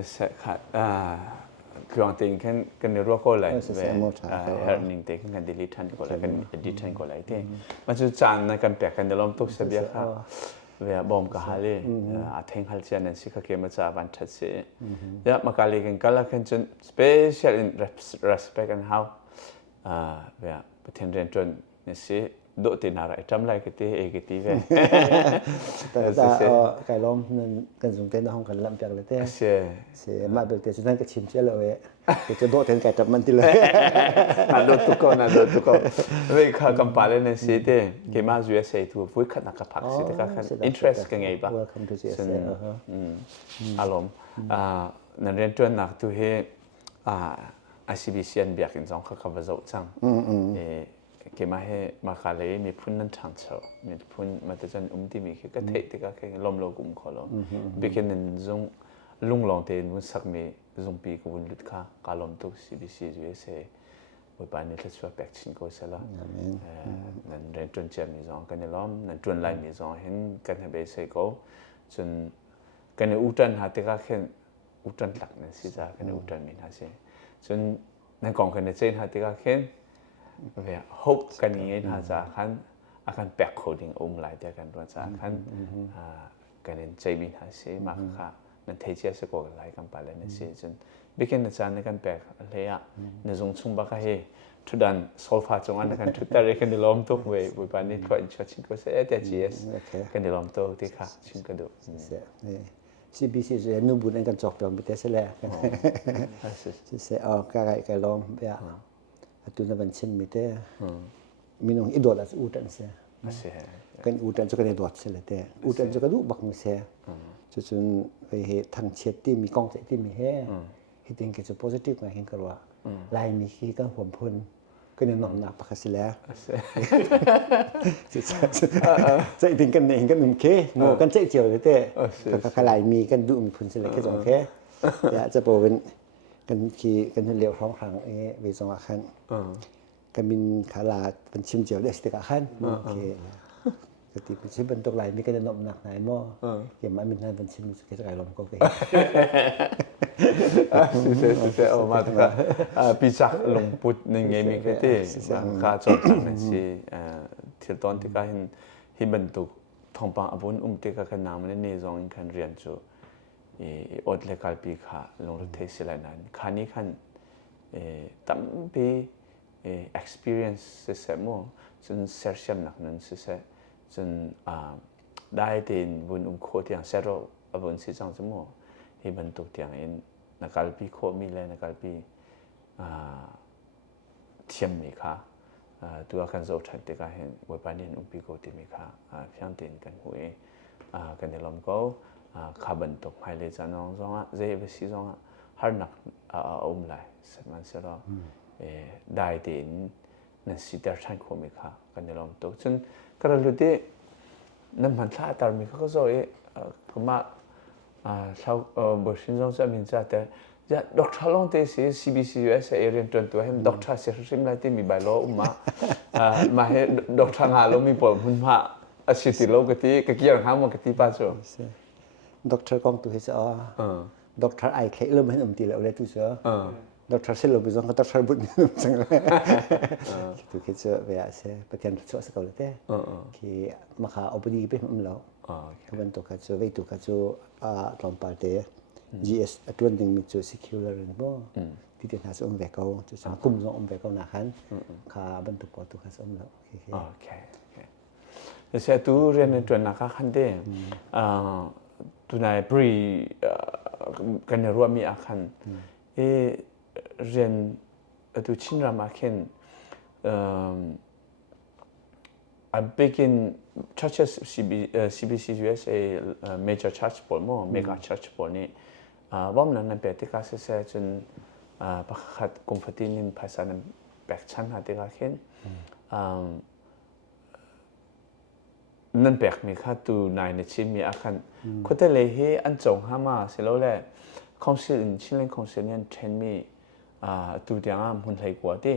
sẽ khát Cường tình kan ro ko lai ve herning te kan delete han ko lai kan edit han ko lai te ma chu chan na kan pe kan delom tok se bia kha ve bom ka hale a theng hal chen an sikha ke ma cha ban that se ya ma ka le kan kala kan chen special in respect and how ve pathen ren ton ne se do te na ra tam lai ke te e ke ti ve ta kai lom nan kan sung te na hong kan lam pyak le te se ma be te nan ka chim che lo e ke to do ten kai tap man ti le na do tu ko ve kha kam pa le ne se te ke ma USA tu fu khat na ka phak se te ka khan interest ka ngai ba welcome to USA alom nan ren ton nak tu he ICBC an biak in jong kha ka ba zo chang ke ma he ma kha le mi phun nan thang chho mi phun ma ta jan ti mi ke ka thei te ka ke lom lo gum kholo biken nen jong lung long te mun sak mi jong pi ku bun lut kha ka lom tu CBC USA we pa ni tla pek chin ko sala nan ren ton chem mi jong kan lom nan ton lai mi jong hen kan be se ko chun kan utan ha te ka khen utan lak na si ja kan utan min ha se chun nan kong kan chen ha te ka khen ve hope kan ngai ha za khan akan pek coding lai te kan ron sa khan kan en chei min ha se ma kha nan thei che se ko lai kan pa le ne se chun biken na chan kan pek le ya ne jong chung ba ka he thudan solfa chung an kan thu ta re kan lom to we pa ni thwa in cha chin ko se te gs kan lom to ti kha chin ka do se CBC je nu bu nan kan chok dom bi te se le se ka kai lom ya tu na ban chim mi te mi nong idol as utan se kan utan jo kan idol se le te utan jo ka du bak mi se chu chun ve he thang chet ti mi kong se ti mi he he ting ke so positive ma hin karwa lai mi hi kan hom phun kan ni nom na pa ka se le se ting kan ne kan um ke ngo kan che chiao le te ka lai mi kan du mi phun se le ke jong ke yaจะบ่เป็นกันขี่กันเหลียวท้องทางเวสงอาคันกันมินขาลาเป็นชิมเจียวเดสติกาคันโอเคกติเป็นชิมเป็นตกไหลมีกันนมหนักไหนหม้อเกี่ยมามินนั้นเป็นชิมสุกจะไก่ลมก็ไปเสียมาตะปีจักลงปุดนึงไงมีแค่ที่กาจอดนั่นสิที่ตอนที่กาหิบรรทุกทองปังอบุญติกาคันน้ำมันเนี่ยจงคันเรียนจูอดเลกาลปีค่ะลงรถเทสลานั้นคันนี้คันตั้มปี experience เสียมั่วจนเซอร์เชียมหนักนั้นเสียจนได้ตินบุญโคที่อย่างเซโรบุญสิจังสมั่วที่บรรทุกที่อย่างนักการปีโคมีเลยนักการปีเทียมมีค่ะตัวกันโจทย์ที่การเห็นวัยปานนี้ปีโคที่มีค่ะเพียงตินกันหวยกันในลมก็ขาบันตกภายเลยจะน้องจ้องเจ๊ไปซีจ้องหาหนักไหลสักมันเสียแล้วได้ตินนั่นสิเดอร์ชันโคมิค่ะกันในลมตกจนกระลุที่นั่นมันท่าตารมีเขาก็โซ่ก็มาชาวบริษัทจ้องจะมีจ้าแต่จะด็อกเตอร์ลงเตสิ CBC US เอเรียนจนตัวให้ด็อกเตอร์เสียสิ่งไรที่มีใบล้อมาให้ด็อกเตอร์งานลงมีผลพุ่นมาอาชีพติโลกที่ก็เกี่ยวกับมันก็ที่ป้าโซ่Doctor kong tu hisa Doctor ai khai lum hen ti la le tu sa Doctor se lo bi zong Doctor but sang tu ke so ve se patien so sa ko te ki ma kha opdi pe lo ka ban to ka so ve tu ka so tlom pa te GS atun ding mi so secure ren bo ti te na so ve ko so sa kum zo ve ko na khan kha ban tu ko tu ka so lo okay se tu ren tu na ka khan de tu nai pri kan ro mi akhan ren tu chinra ma khen I begin churches CBC USA major church pol mo mega church pol ni bom nan pe te ka se chun pakhat kumfatin phasan pek chan ha te ka khenนั่นแปลกมีค่าตูนายในชิมีอาคันคนแต่เลยให้อันจงหามาเสร็จแล้วแหละคอนเสิร์ตชิ้นเล่นคอนเสิร์ตเนี่ยเทรนมีตูเดียงมุนไทยกว่าเด้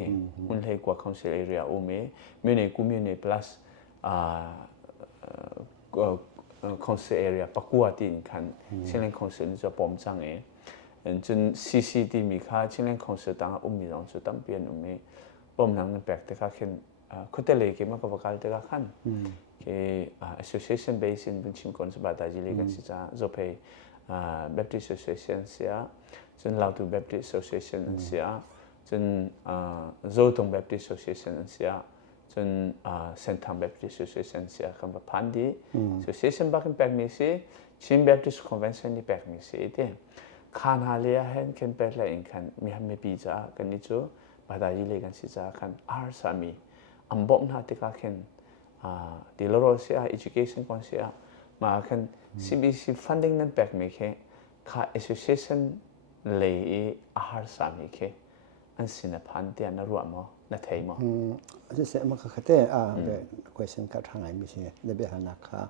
มุนไทยกว่าคอนเสิร์ตเอเรียโอเมมีในกูมีใน plus คอนเสิร์ตเอเรียปักกัวตีนคันชิ้นเล่นคอนเสิร์ตจะปอมจัง จน CCD มีค่าชิเลนคอนเสิร์ตต่างมีรองสุดตั้งเปลี่ยนมีป้อมนำเงินแปลกแต่ก็เห็นคุเตเลยเกี่ยมันก็ประกาศแต่ก็ขันคือ association based in บุญชิมคนสบายตาจิเลกันสิจ้าจะไปBaptist Association เสียจนเราถูก Baptist Association เสียจนโซตง Baptist Association เสียจนเซนทัม Baptist Association เสียคำว่าพันดี Association บักแปลกมีสิชิม Baptist Convention นี่แปลกมีสิเด้ขันหาเลียเห็นเข็นแปลกเลยอินขันมีทำไม่ปีจ้ากันนี่จูบาดาจิเลกันสิจ้าขันสามีอันบอกน่าติกาเข็นดีลโรเสีย education ก่อนเสียมาคัน CBC funding นั้นแปลกมีแค่ค่า association เลยอาหารสามีแค่อันสินพันเตียนรัวมั้งนัทไทยมั้งจะเสียมันก็แค่แบบ question กับทางไหนมีใช่ในเรื่องนักค่ะ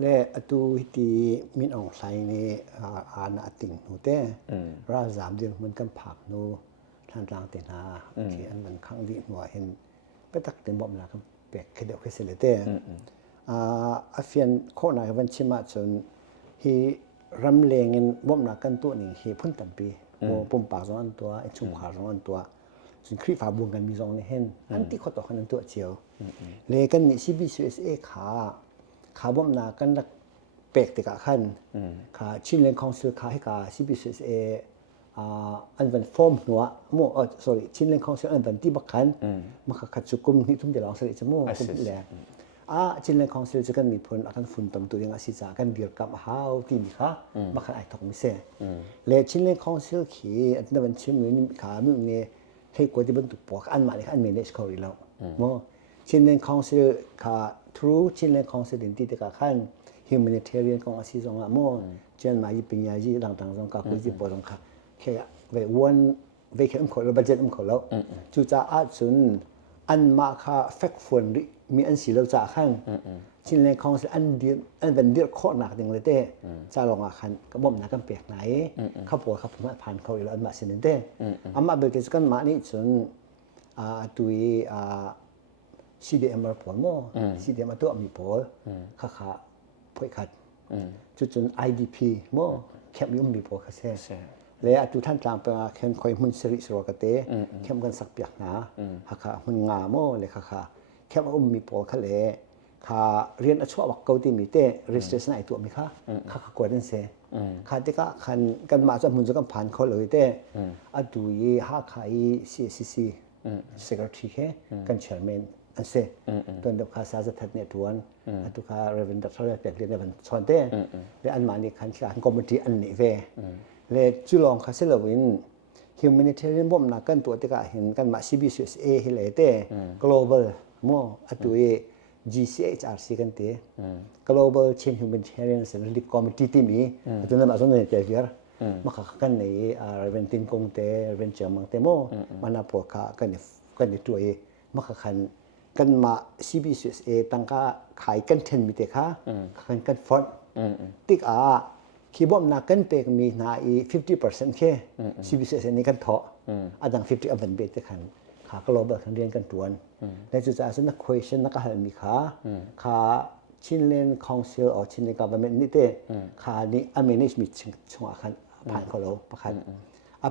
และตัวที่มีองค์ใส่นี่นาติงนูเต้ราจามเดียวมันกันผักนูท่านต่างเตนาที่อันมันขังดีหัวเห็นไปตักเต็มบ่มละครับแปลกเดียวแค่เสียเลยเต้อาเฟียนโคนาวันชิมาจนฮีรำเลงบ่มนากันตัวนี้ฮีพุ่นตัมปีปุ่มปากสองอันตัวไอชุ่มขาสองอันตัวจนครีฝาบุงกันมีสองนี่เห็นอันที่เขาต่อกันตัวเจียวเลกันนี่ CBCSA ขาบ่มนากันนักแปลกติกะขั้นขาชินเลนคองซิลขาให้ขา CBCSA อันเป็นฟอร์มหัวมั่วsorry ชินเลนคองซิลอันเป็นที่บักขันมันขัดจุกุมที่ทุ่มเดือดร้อนสิจะมั่วกุมแหลชินเลนคองซิลจะกันมีผลอาการฝุ่นต่ำตัวยังอาศิจากันเดียวกับหาวที่มีค่ะบักขันไอทอกมิเซ่และชินเลนคองซิลขี่อันนั้นเป็นชิมมือขามือเนี่ยให้กว่าที่บรรทุกปอกอันมาเนี่ยอันเมเนจเขาอีกแล้วมั่วชินเลนคองซิลขา through ชินเลนคองซิลที่ติกะขั้นhumanitarian ของอาศิจงอ่ะมั่วเช่นมาญี่ปุ่นยาจีต่างๆตรงกับคุยจีบตรงค่ะแค่เววันเวแค่ขอเราบัดเจ็ตขอเราจู่จ้าอาจุนอันมาค่ะแฟกฟอนมีอันสีเราจ่าขั้นชินเลนคองสิอันเดียอันเป็นเดียข้อหนักจริงเลยเต้จ่าลองอ่ะขั้นก็บ่มนักกันเปียกไหนข้าปวดข้าผมผ่านเขาอีกแล้วอันมาสินเต้อันมาเบิกกิจกันมานี่จนตุยCDM มาผลมั่ว CDM ตัวมีผลข้าพ่อยขัดจุด IDP มั่วแคบยุ่งมีผลค่ะเซ่และทุกท่านจางไปแค่คอยมุนสิริสโรกเตเข้มกันสักเปียกหนาหักหุ่นงาโมเลยค่ะแค่ว่ามีโปรคะเลยค่ะเรียนชั่ววักเกาที่มีเต้ registration ไอตัวมีค่ะกวดนั่นเซ่ค่ะที่ก็คันกันมาจนมุนจะกันผ่านเขาเลยเต้ดูยี่หักไอ CCC secretary แค่กัน chairman อันเซ่ตอนเด็กข้าสาวจะทัดเนี่ยทวนทุกข้าเรเวนดัตเตอร์เปียกเรียนในชอนเต้และอันมานี่คันที่การคอมมิตี้อันนี้เวเลจุลองคาเซลวิน humanitarian บ่มนักกันตัวที่ก็เห็นกันมา CBCSA เฮเลเต้ global มั่วอัตัว GCHRC กันเต้ global change humanitarian relief committee ที่มีจนนั้นมาสนใจเกี่ยวมากันในเรเวนตินกงเต้เรเวนเจอมังเต้โมมันนับพวกกันในตัวมากันมา CBCSA ตั้งก็ขายกันเทนมิเตค่ะกันฟอนติ๊กคีย์บอร์ดนักกันเป็นมีนาอี 50% แค่ CBCS นี่กันเถาะอันดัง50อันเป็นเบสกันขาก็รอแบบเรียนกันตวนในจุดจ่ายสนัก question นักการมีขาชินเลนคอนซิลหรือชินเลน government นี่เต้ขานี่ manage มีช่วงอาคารผ่านเขาแล้วประคัน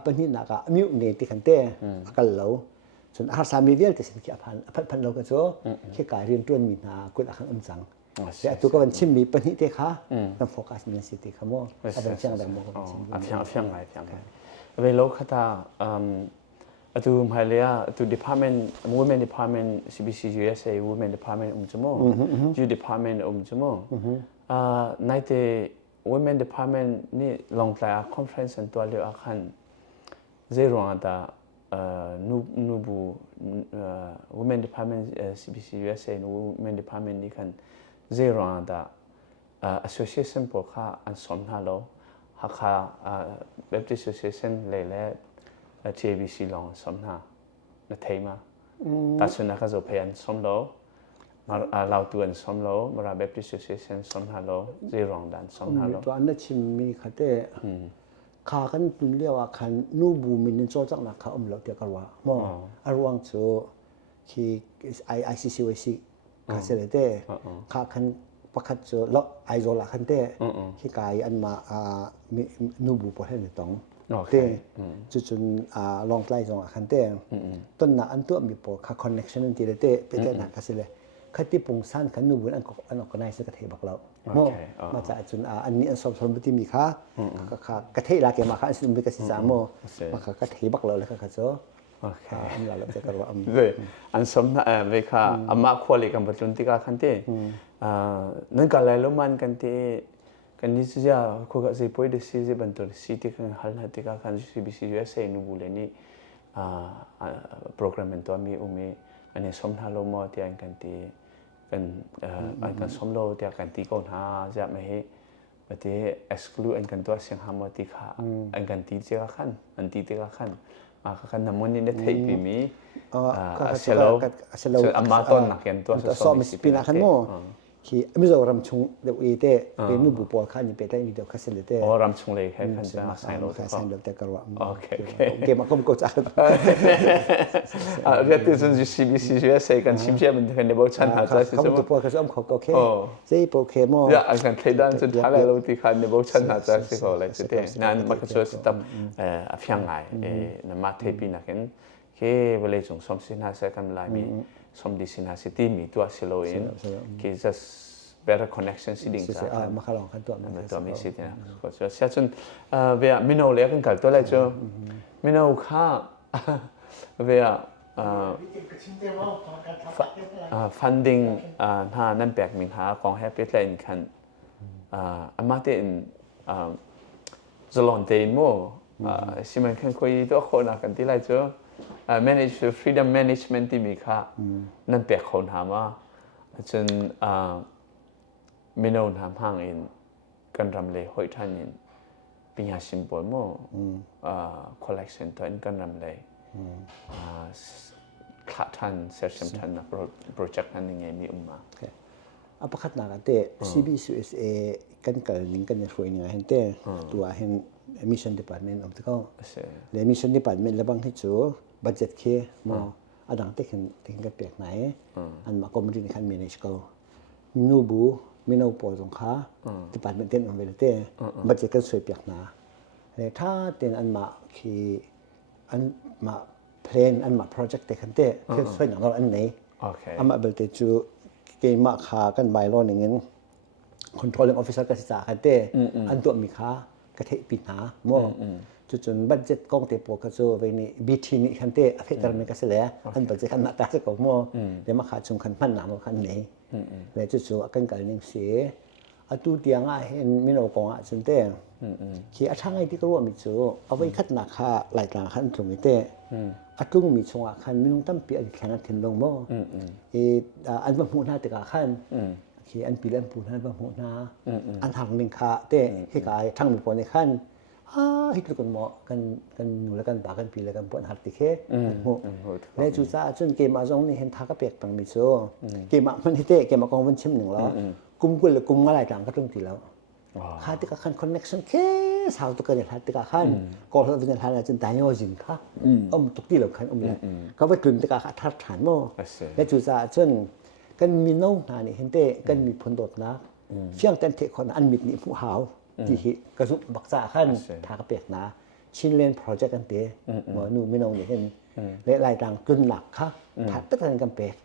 เป็นนี่นักมิวเนติกันเต้กันแล้วส่วนอาสามีเวียลแต่สิ่งที่พันเราก็จะแค่การเรียนตัวมีนาคุณอาคารอุ่นจังแต่ตัวก็เป็นชิมมีปัญหาเด็กค่ะต้องโฟกัสในสิ่งที่เขาโม่เป็นเชิงแบบโม่เพียงไรเวลาเขาตาตัวมหาเลียตัว department women department CBC USA women departmentจมูก you departmentจมูกในแต่ women department นี่ลงแต่ conference ตัวเรียกอาคารเจรวงตานูบู women department CBC USA women department นี่คันเจรวงตาassociation พวกเขาอันสมฮัลโหลฮักเขาBaptist Association เลยและ TABC ลองสมหาในไทยมาแต่ส่วนนักจะพยายามสมโลมาเราตัวสมโลมา Baptist Association สมฮัลโหลเจรวงดันสมฮัลโหลตัวอันนั้นชิมมีค่ะแต่ขากันตุนเรียกว่าคันนูบูมินโจจักนักเขาเราเตียกันว่าหม้ออารวงโจที่ ICCWC คาเซเลเต้ขาคัน ประคัดจะล็อกไอโซลาคันเต้ที่กายอันมามีนูบูพอให้ในตองเต้จุนลองไล่จงคันเต้ต้นน่ะอันตัวมีพอคอนเนคชั่นที่เต้ไปเต้น่ะก็สิเลยคันที่ปุงซันคันนูบูอันออกกันในสกเทบักเราโมมาจากจุนอันนี้อันสอบสมที่มีค่ากะเทลาเกมาค่าสิมีกสิสามโมมาค่ากะเทบักเราเลยค่ะจ้ะOkay. An somna veka amma khole kam batlunti ka khante nan ka lai loman kante kan ni ja ko ga se poi de si je bantor city kan hal na te ka kan CBC USA nu bule ni program to mi umi ane somna lo mo ti an kante kan an kan somlo ti kan ti ko ha ja me he ate exclude an kan to siang ha mo ti kha an kan ti je ka khan an ti te ka khan kan namun ni na thai pi mi selo amma ton nak yan to so mi spina kan mo ki mizo ram chung de wi te pe nu bu po khan ni pe tai mi de khasele te ram chung le khan sa sai lo ta sai lo te karwa okay ke ma kom ko cha rete sun ji CBC USA kan simsia min kan ne bo chan ha cha si so po ka som kho ko ke sei po ke mo ya an kan thai dan sun thala lo ti khan ne bo chan ha cha si ko le te nan ma ka so stop a phyang ngai na ma thai pi na ken ke vele chung som sin ha sa kan lai mi som di sin ha city mi to silo in ke just better connection sitting sa ma khalong kan to mi sit na ko so sia chun ve mi no le kan kal to lai cho mi no kha ve funding ถ้านั่นแปลกมินหากองแฮปปี้แลนด์คันมาเตนจลอนเตนโมสิมันคันคุยตัวคนกันที่ไรเจอmanage freedom management ที่มีค่านั่นแปลกคนหามาจนมิโนนหามห่างอินกันรำเลยหอยท่านอินปีหาสิมปอยโมcollection ตัวอินกันรำเลยคลาทันเซอร์ชัมทันนะโปรเจกต์นั้นยังไงมีมาอัปคัดนากันเต้ CBC USA กันกันลิงกันในช่วยงานเห็นเต้ตัวเห็น Mission Department ออกที่เขาและ Mission Department ระบังให้จูบัดเจ็ตเคมออันดังเต้ถึงกันเปียกไหนอันมาคอมมิชชั่นคัน manage เขานูบูมีนูปอตรงขา Department เต้นของเวลเต้บัดเจ็ตกันสวยเปียกหนาและถ้าเต้นอันมาคืออันมาเพลนอันมาโปรเจกต์เต้คันเต้คือช่วยหนังเราอันไหนอันมาเบลเตจูเกมมาขากันใบล้ออย่างงี้ controlling officer ก็สิจาคันเต้อันตัวมีขากระเทปิหาโมจนบัดเจ็ตกองเตปก็โซไว้นี่ BT นี่คันเต้อเฟตรมันก็สิแลอันบัดเจ็ตคันมาตาสก็โมเดี๋ยวมาขาจุงคันพันหนามคันนี้แล้วจู่ๆกันกันนึงเสียอะตูเตียงอ่ะเห็นมีโนกองอ่ะจนเต้ขี้อะทางไอ้ที่ก็ว่ามีจู่เอาไว้คัดหนักค่าหลายต่างคันตรงนี้เต้อะตุ้งมีชงอ่ะคันมีนุ่งตั้มปีอันแข็งอันถึงลงโมอันบ่ฮู้หน้าตะกะคันขี้อันปีอันปูนอันบ่ฮู้หน้าอันทางนึงค่าเต้เฮกายทั้งมีปอในคันฮิตกันหมอกันอยู่แล้วกันปากันปีแล้วกันปนหัดติเคแล้วจู่ซ่าจนเกมอาจงนี่เห็นทากะเปียกปังมีโซเกมมันเตเกมกองมันชิม1แล้วกุมกุลกุมอะไรต่างก็ตรงที่แล้วหาติกะคันคอนเนคชั่นเคสาวตุกะเนี่ยหาติกะคันก็เฮาเป็นหาจนตายยอจินค่ะตุกที่แล้วคันแล้วก็ว่ากลุ่มติกะทัดฐานโมแล้วจู่ซ่าจนกันมีน้องหานี่เห็นเตกันมีผลดดนะเฟียงแต่เทคนอันมิดนี่ผู้หาวที่กระสุบบักษาขั้นทากระเปียกนะชิ้นเล่นโปรเจกต์กันเตะหมอนูไม่นองนี่เห็นและลายต่างกึ่นหนักค่ะถัดตึกกันกันเปียก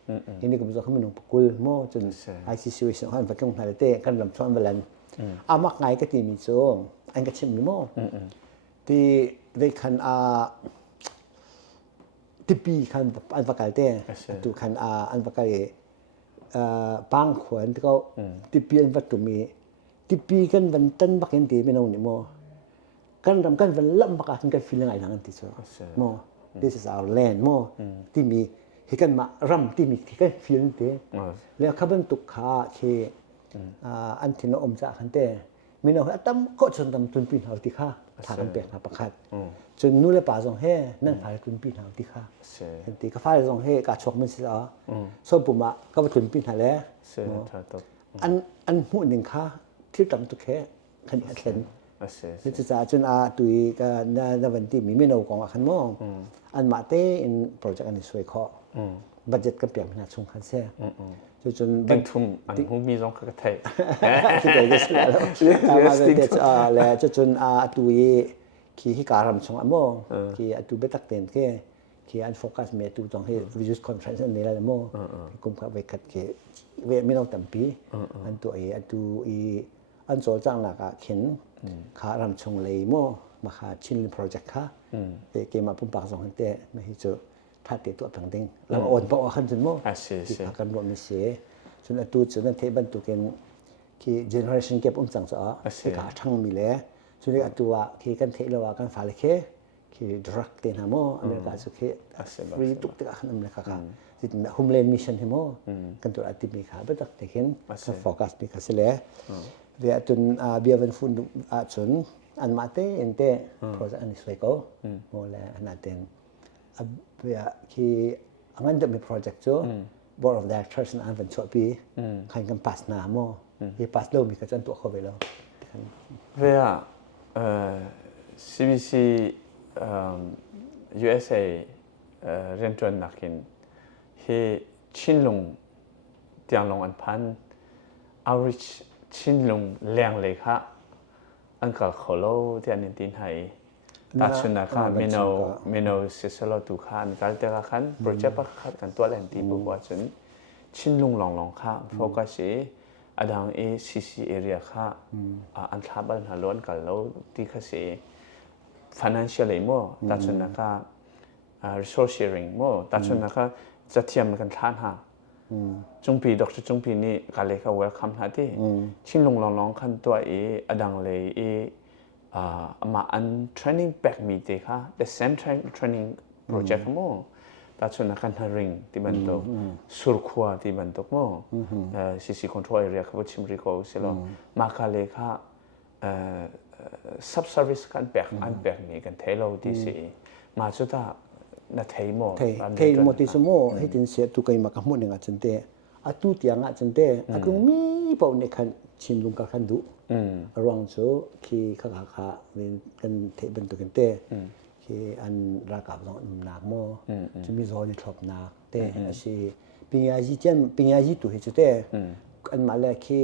ทีนี้ก็มีเขาไม่นองปกุลโม่จนไอซีซีส่งให้ประจงทะเลเตะกันลำซ้อนเวลันอามักไงก็ตีมีโซอันก็ชิมมีโม่ที่ได้คันที่ปีคันอันประกาศเตะตัวคันอันประกาศปังขวัญที่เขาที่ปีอันประตูมีที่ปีกันวันตันบักเห็นตีไม่นองนี่โมกันรำกันวันล่ำบักกันกันฟีลยังไงทางนั้นที่สุดโม this is our land โมที่มีเห็นกันมารำที่มีที่กันฟีลนั่นเต้แล้วข้าบันตุกขาเคอันที่น้องอมจากขันเต้ไม่นองตั้มก็จนตั้มตุนปีนหาวที่ข้าทางกันเปียกหาประคัดจนนู้นเลยป่าทรงเฮ่นั่นพายตุนปีนหาวที่ข้าเห็นตีก็ฟ้าทรงเฮ่กาชกมันสิอ๋อส่วนปุ่มอะก็มาตุนปีนหาแล้วอันหูหนึ่งข้าที่ตำตุกแค่ขันเห็นนี่จะจนตุยก็ในวันที่มีไม่นกองขันมองอันมาเต้อินโปรเจกต์อันนี้สวยเคาะบัดเจ็ตก็เปลี่ยนขนาดชงขันเสีย จนตึงทุ่มอันหูมีสองกระไทยที่ได้ก็แล้วมาเป็นแล้วจนตุยที่การำชงอโมที่ตุเบตักเต็นเคที่อันโฟกัสเมตุต้องให้ reduce conference นี่ละโมกุมภาพันธ์คัดเคเวไม่ต้องตำปีอันตัวตุอันโซจังนักเข็นคารำชงเลยโมมาหาชินโปรเจกต์ค่ะเกมาปุ่มปาก2เตไม่ให้เจอถ้าเตตัวพังติงแล้วอ่อนปอคันจนโมที่พากันบ่มีเสจนตุจนเทบันตุเกนที่ generation gap จังซะที่กาทั้งมีแลสุดตัวที่กันเทแล้วว่ากันฟาเลเคที่ drug เตนหาโมอเมริกาสุเครีตุกตะคันอเมริกาค่ะที่ homeland mission ให้โมกันตัวอติมีขาบ่ตักเตเข็นโฟกัสมีคาเสแลเวียจนเบียวันฟุนจนอันมาเตเอนเตโปรเจกต์อันนี้สวยก็โมแลอันนั้นเต็นเวียที่อันนั้นมีโปรเจกต์จ้ะ board of directors อันเป็นช่วยปีคันกันปัสนาโมที่ปัสโลมีกระจันตัวเข้าไปแล้วเวียCBC USA เรียนจนนักกินที่ชินลงเตียงลงอันพัน outreach ชินลงแรงเลยค่ะอันก็ขอโลที่อันนี้ตินให้ตาชุนนะคะเมนูเสสโลตุค่ะอันก็เตะคันโปรเจกต์ค่ะกันตัวแรงที่บ่ว่าจนชินลงลองค่ะโฟกัสอดังCC area ค่ะอันทาบันหาล้วนกันแล้วที่ค่ะสิ financial เลยมั้ตาชุนนะคะresource sharing มั้ตาชุนนะคะจะเทียมกันทานหาจงปีดรจงปีนี่กาเลยค่ะ welcome หาที่ชินลงลองคันตัวอดังเลยมาอัน training back มีเตค่ะ the same training project มั้ตาชุนนะคะหาริงที่บันตกสุรคัวที่บันตกมั้CC control area ค่ะชิมริโกสิลมาคาเลยค่ะsub service กันแบกอันแบกมีกันเทโลที่สิมาสุดานาเทโมเทโมติสโมให้ตินเสียตุกายมากะมุนึงอะจันเตอะตุติยังอะจันเตอะกุมีปอนี่คันชินลุงกะคันดุรองโซคีคะเป็นกันเทบันตุกันเตคีอันรากาบนนาโมจะมีโซนทบนาเตสิปิญญาจิเจนปิญญาจิตุเฮจุเตอันมาแลคี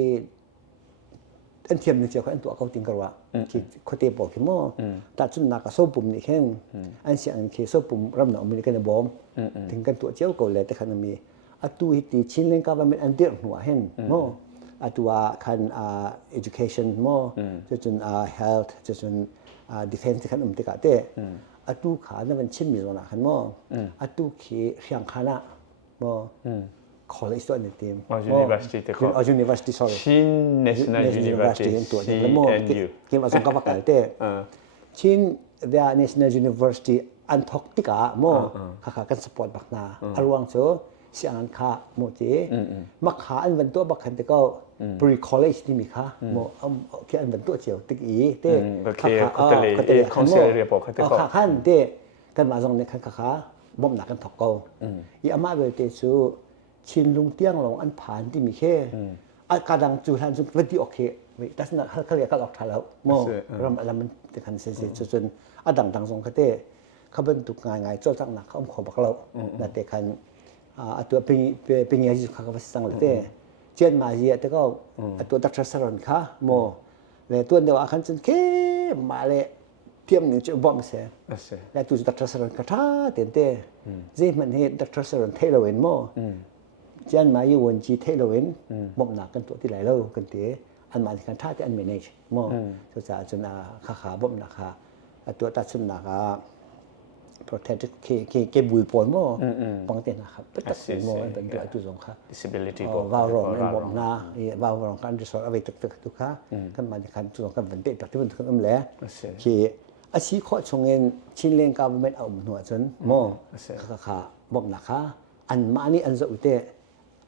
อันเทียมนี่เจ้าอันตัวเขาติงกะว่าที่โคเตบอกคิโมตัดจุนนักโซปุ่มนี่แค่อันเสียงเคโซปุ่มรำหนอเมริกันบอมถึงกันตัวเจ้าก็เลยแต่คันมีอตุหิติชินเลนกะว่ามันอันเดียหัวเห็นโมอตัวคันeducation โมจะจนhealth จะจนdefense คันติกะเตอตุขานั่นมันชินมีโซนะคันโมอตุคีเสียงคณะโมcollege ตัวนี้ทีมuniversity เตก็university sorry ชิน national university ตัวนี้แล้วโมเกมอาสงกะปะกะเตชิน the national university อันทอกติกะโมค่ะกันสปอร์ตบักนาอรวงโซเสียงค่ะโมจิมักหาอันวันตัวบักคันเตก็ pre college นี่มีค่ะโมแค่อันวันตัวเจียวติกอีเตค่ะก็เตะคอนเสิร์ตเรียบค่ะเตก็คันเตกันมาสงในคันค่ะบ่มหนักกันทอกเกาอีอามาเวเตซูชินลุงเตียงลงอันผ่านที่มีแค่กระดังจูทันจุวันที่โอเคลักษณะเขาเรียกก็ออกทันแล้วโมรำอะไรมันจะคันเสียจนอดังดังทรงเขาเต้เขาเป็นตุกง่ายๆเจ้าจังหนักเขาขอบักเราแต่เตคันตัวเป็นยังไงเขาก็สั่งเลยเต้เจียนมาเยอะแต่ก็ตัวดักทรัสรอนค่ะโมเลยตัวเดียวอาคันจนแค่มาเลยเทียมหนึ่งจะบอมเสียแล้วตัวดักทรัสรอนก็ท่าเต้นเต้จีมันเห็นดักทรัสรอนเทเลเวนโมจันมาอยู่วันจีเทโลเวนบ่มหนักกันตัวที่หลายแล้วกันเตอันมาที่กันท่าที่อัน manage มอจะจนขาบ่มหนักตัวตัดสุนหนักprotect เคบุยปอนมอปังเตนะครับเป็นตัดสินมอเป็นตัวตุสงค่ะ disability บ่าวรองบ่มนาบ่าวรองกันรีสอร์ทเอาไว้ตึกๆทุกค่ะกันมาที่กันตุสงกันเป็นเตตัดที่มันถึงอำแลที่อาชีพข้อชงเงินชินเลน government เอาหัวจนมอขาบ่มหนักอันมานี่อันจะอุเต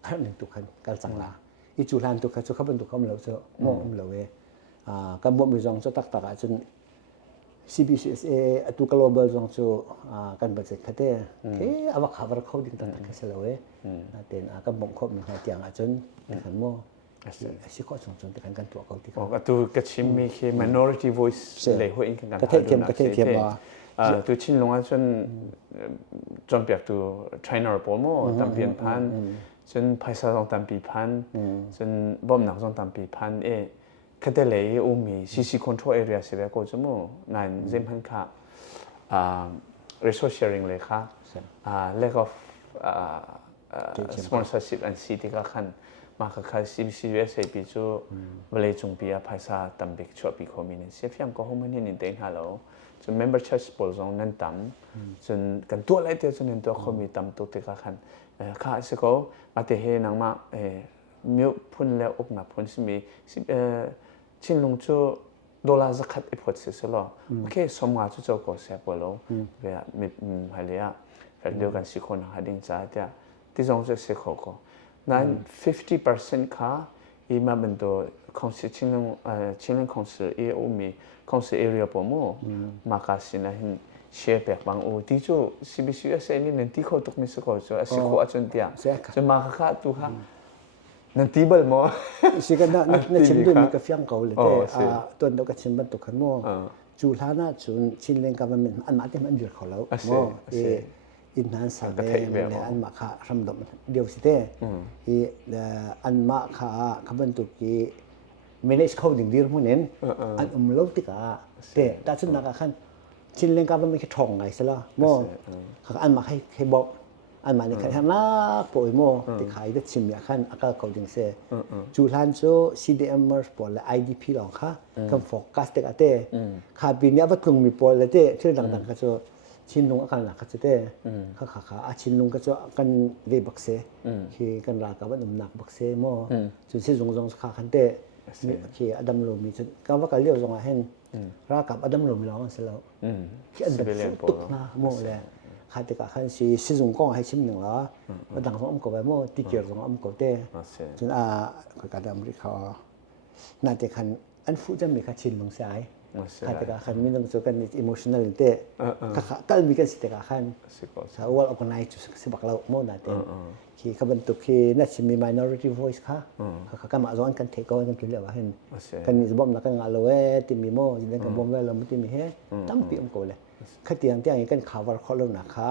อันนึงตุกันกันสังลาอีจุลานตุกันสุขบันตุกำเหลาเซมอมเหลาเวกันบ่มีจงจะตักจน CBCSA ตุก global จงจะกันบัดเสร็จคเตเคอวักขบเขาดิ้งตักกันเสลาเวเต็นกันบ่ครบหาเตียงจนกันมอสิข้อสงจนกันตัวเขาที่ก็ตุกะชิมมีเค minority voice เลยหัวอินกันกะเทเทียมว่าตุชินลงจนเปียกตุ trainer ปอมอตำเปลี่ยนพัน จนภาย2ตันปีพันจนบ่มหนัก2ตันปีพันคดเลยมีCC control area เสเวโกจมูนั่นเจมพันค่ะresource sharing เลยค่ะlack of sponsorship and city ก็คันมาค่ะ CBCUSA ปีจูเวลาจงปีภายษาตัมบิกชอบปีคอมมิวนิสต์เสียฟิมก็ห้องมันนี่เต็งฮัลโหลจน member church ปอลซองนั่นตั้มจนกันตัวอะไรเดียวจนตัวคอมมิตั้มตัวเตะคันข้าสิก็มาเตะให้นางมามิวพุ่นแล้วอกหนักพุ่นสิมีชินลงจูดอลลาร์สักขัดอีพอดสิสละโอเคสมงาจูเจ้าก็เสียปอลเวียมีหายเลยอ่ะแฟนเดียวกันสิคนหาดิ้งจ่ายเดียที่จงจะเสียเขาก็นั้น 50% ค่ะอีมาเป็นตัวของสิชินลงของสิมีของสิ area ปอมมาคาสินะหินเชียร์แบบบางที่จู CBCUSA นี่นั่นที่เขาตกมิสก็จูสิเขาอาจารย์เดียจะมาค่ะตัวค่ะนั่นที่บัลมอสิกันนั่นชิมด้วยมีกาแฟเขาเลยแต่ตัวเดียวกับชิมบันตุกันมอจูลานะจูชินเลงกับมันอันมาที่มันเดือดเขาแล้วมออินนั้นสาเบเนี่ยอันมาค่ะรำดมเดียวสิเต้อันมาค่ะขบันตุกี manage เขาดึงดีรู้มั้ยอันเล่าติกะแต่ถ้าฉันนักขันชินเลงกับมันไม่แค่ท่องไงซะละมอค่ะอันมาให้บอกอันมานี่คันนักป่วยมอติขายได้ชิมอยากขันอากาศเขาดึงเสจูลานโซ CDMers ปอล IDP หรอกค่ะคำโฟกัสเตกะเต้ค่ะปีนี้ว่าตรงมีปอลเต้ที่ดังๆก็จะชินลงอาการหนักก็จะเต้ค่ะชินลงก็จะกันเวบักเสคือกันรากับว่าหนักบักเสมอจุดที่จงขาคันเต้คืออดัมโลมีจนก็ว่ากันเรียกจงอาเห็นรากับอดัมโลมีร้องเสร็จแล้วคืออันแบบตุกนะโมเลยขาติกะคันสิจงก้องให้ชิมหนึ่งแล้วว่าดังสองก็ไปโมติเกียร์สองก็เต้จนคือการอเมริกาน่าจะคันอันฟูจะมีค่าชินลงสายขาติกะคันมีน้ำจุกัน emotional เต้ค่ะก็มีกันสิติกะคันสาวว่า organize สิบักเราโมนาเต้ที่ขบันตุที่น่าจะมี minority voice ค่ะก็มาซ้อนกันเทคกันกินแล้วว่าเห็นกันนี่บ่มนักงานเราเว้ติมีโมยินดีกับบ่มเว้เราไม่ติมีเฮตั้มปีก็เลยคติยังที่กัน cover เขาแล้วนะคะ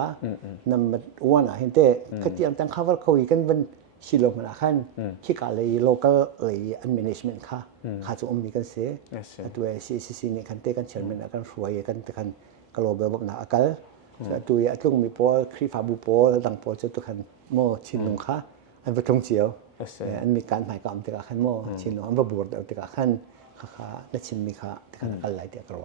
นำว่าน่ะเห็นเต้คติยังตั้ง cover เขาอีกกันเป็นชิลงมาคันที่กาเลย local management ค่ะจะมีกันเสียตัว CCC นี่คันเต้กัน chairman กันรวยกันแต่คัน global บ่น่ะอักตัวต้องมีปอครีฟาบูปอดังปอจะตัวคันโมชินลงค่ะอันบ่ทงเจียวอันมีการหมายความแต่กะคันโมชินลงอันบ่บวชแต่กะคันค่ะและชินมีค่ะแต่คันกันหลายเตกรอ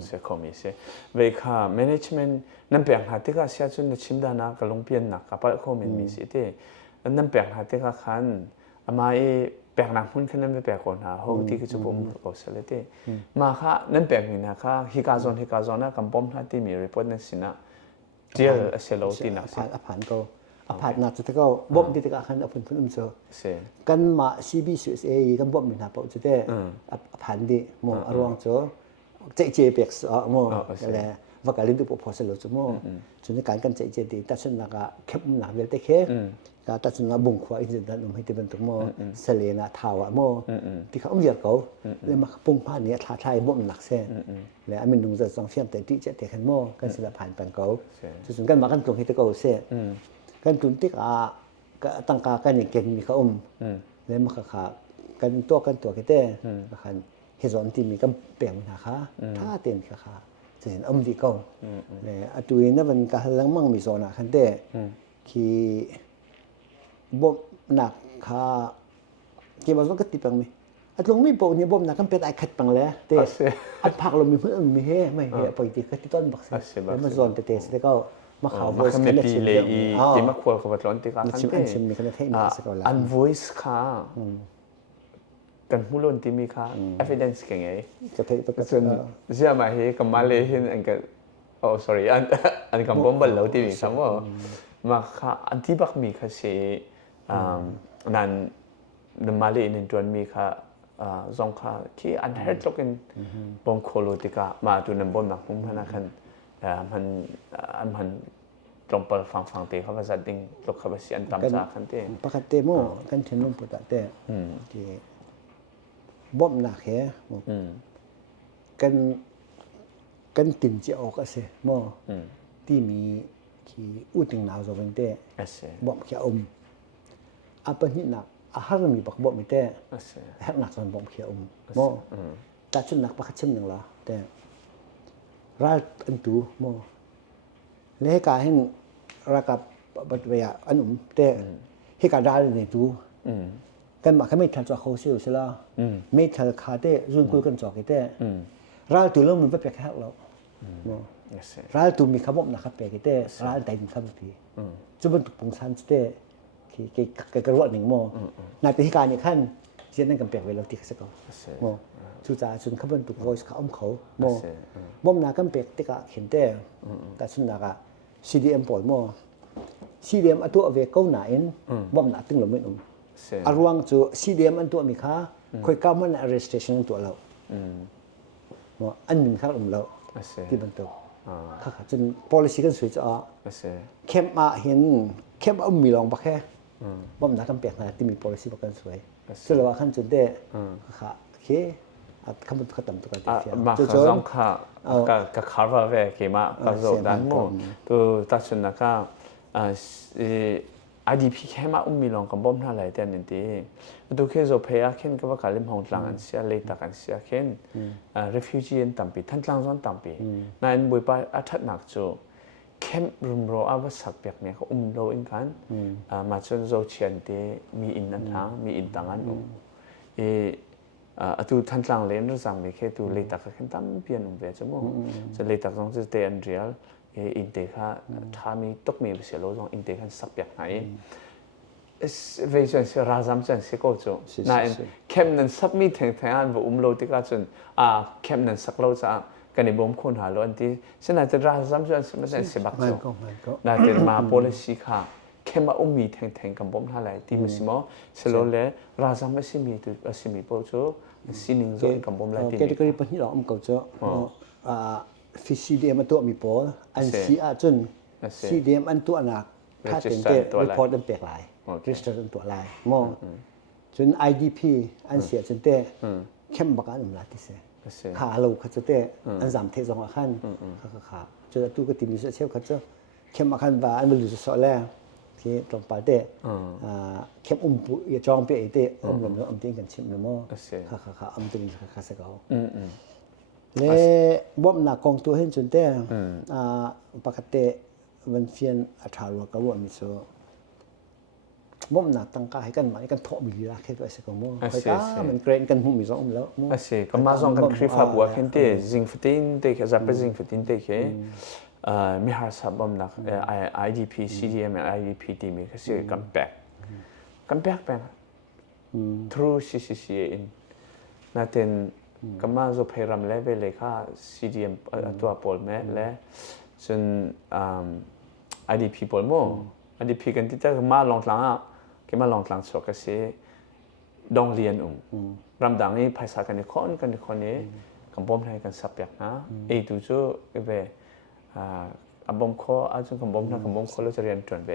se komise ve kha management nam peng ha te ka sia chun na chim da na ka long pian na ka pa ko men mi si te nam peng ha te ka khan ama peng na hun khan nam pe ko na ho ti ki chu bom ko sele te ma kha nam peng ni na kha hi ka zon na kam bom na ti mi report na sina deal aselo ti na se aphan ko aphat na chu te ko bom ti te ka khan apun phun so se kan ma CBCUSA kan bom min ha pa chu te aphan di mo arwang cho chạy chế biệt sợ mô là và cả liên tục bộ phó sẽ lột cho mô chúng ta cần chạy chế thì ta sẽ là khép nặng về tế khép ta sẽ là bùng khóa in dân hay tiền tục mô sẽ là thảo ạ mô thì không việc cấu nên mà bùng phá này thả thai bụng nặng xe là mình đúng giờ trong phiên tế trị chạy tế khăn mô cần sẽ là phản bằng cấu chúng cần mà cần tổng hay tế cấu xe cần chúng tích tăng ca cần những kiện mình không nên mà khả cầnตัวcái tế khănเหตุผลที่มีกำเปลี่ยนนะคะถ้าเตียนค่ะจะเห็นดีก็เนี่ยตัวนี้มันการลังมั่งมีโซนคันเต้ที่บ่หนักค่ะที่มาส่งกติปังมีตรงมีปกนี่บ่หนักกันเป็นไอ้ขัดปังแล้วเต้อันพักเรามีเพื่อนมีเฮ้ไม่เฮ้ปกติกติต้นบักเสแล้วมาโซนเต้ๆก็มาข่าว voice กันเลยที่มาควรกับร้อนที่กันเต้อัน voice ค่ะกันฮู้ล้นที่มีค่า evidence เก่งไงจะเทตกส่วนเชื่อมาเฮกับมาเลเห็นอันก็sorry อันกับบอมบัลแล้วที่มีซัมว่ามาค่าอันที่บักมีค่าเสนั้นนมาเลในจวนมีค่าจงค่าที่อันเฮ็ดลกินบอมโคโลติกามาตัวนำบอมนักพุ่งพนักคันมันตรงเปิดฟังเตะเขาว่าจะดิ้งลกเขาไปเสียนตามจากคันเตะปกติโมกันเห็นลมปกติที่บ่มหนักแฮกันติ่นจะออกอะเสมอที่มีที่อู้ถึงหนาวซะเป็นเต้บ่มแค่ apa ni nak ahar mi bak bo mi te hak nak san bom khia mo ta chun nak pakhat chim yang la te ral an tu mo le ka hen raka bat ya anum te he ka dal ni tu kan ma ka mai thal cho kho siu sila mai thal kha te run ku kan cho ke te ral tu lo mi ba pe kha lo mo ral tu mi khabom na kha pe ke te ral dai mi khab pi chu ban tu pung san te keกระรวดหนึ่งโมนาเป็นเหตุการณ์อย่างขั้นเช่นนั้นกำเปียกเวลาที่เขาก็โมชูจ่าชุนขบวนตุกโอยเขาเขาโมบ่มนากำเปียกที่ก็เห็นแต่ชุนนากะ CDM ปล่อยโม CDM อันตัวเวก้าวหนาเอ็นบ่มนาตึงหลงไม่นุ่มอารวงจู CDM อันตัวมีค่าค่อยก้าวมัน arrestation อันตัวเราโมอันหนึ่งข้างอุ่มเราที่บรรทุกค่ะจน policy กันสวยจ้าเข้มมาเห็นเข้มมีลองปะแค่บ่มนักกำเปียกนะที่มี policy ประกันสวยซึ่งเราว่าขั้นจุดเด้ค่ะโอเคคำพูดขต่ำตัวกันที่มาขจงค่ะกับคาร์วาเวกิมากับโจดันโมตัวตัดชุนนักIDP แค่มามีลองกับบ่มท่าไหลแต่นิดเดียวตัวแค่โจเพย์เข็นก็ว่าการเล่นห้องหลังอันเสียเลยตักอันเสียเข็นrefugee อันต่ำปีท่านหลังซ้อนต่ำปีนั่นบุยไปอัฐหนักโจเข้มรุมโรอาว่าสักเปียกเนี่ยเขาโรอินกันมาจนโจเชียนเตมีอินนันทางมีอินต่างกันตัวท่านหลังเล่นรู้จักไหมแค่ตัวเลยตักเข็นตั้มเปลี่ยนเวจมูกจะเลยตักต้องจะเตอันเรียลอินเตค่ะถ้ามีตกมีเสียโลจงอินเตค่ะสักเปียกไหนเวจนเสียราซามจนเสียก็โจนั่นเข้มนั้นสับมีแทงอันว่าโลติกาจนเข้มนั้นสักโลจะกันในบ่มคนหาโลอันที่ฉะนั้นจะราซามจนไม่ได้เสียบักโจนั่นเป็นมา policy ค่ะเข้มมีแทงกับบ่มท่าไหลที่มันสิมอเสโลเลราซามไม่สิมีตัวสิมีโปโจสินิงโจกับบ่มไหลที่แกก็เป็นที่เราก็โจCDM อันตัวมีโปอันซีอาจน CDM อันตัวนักถ้าเป็นเตะรีพอร์ตอันเปียกหลาย register อันตัวหลายมองจน IDP อันเสียจนเตะเข้มบักอันอุ่มลาติเสขาเราเขาจะเตะอันสามเทสองอาคันขาจนตู้ก็ติมีเชี่ยวเขาจะเข้มอาคันว่าอันมันรู้สึกสอแล้วที่ตรงปาเตะเข้มปุยจองเปียเตะลมแล้วติ้งกันชิมเนาะมอขาติ้งขาสกาวเลบ่มนักกองตัวเห็นจนแต่ปกติวันเฟียนอัฐารวก็บ่มีโซบ่มนักตั้งกาให้กันมาให้กันทอมีราแค่ตัวเสกบ่ค่อยกามันเกรนกันหูมีซองแล้วก็มาซองกันคริฟาบัวเห็นเตซิงฟตินเตก็จะเป็นซิงฟตินเตเคมีหาสับบ่มนักIDP CDM IDP ที่มีก็สิกันแบกแปง through CCCA in น่าเต็นก็มาโจเพรัมเลเวลเลยค่ะ CDM ตัวปอลแม่และจนIDP ปอลโม IDP กันที่จะมาลองหลังก็มาลองหลังสกเสดองเรียนรำดังนี้ภาษากันนี่คนนี้กันบ่มให้กันสับยักนะดูจูเวบ่มข้ออาจจะกันบ่มนะกันบ่มข้อเราจะเรียนจนเว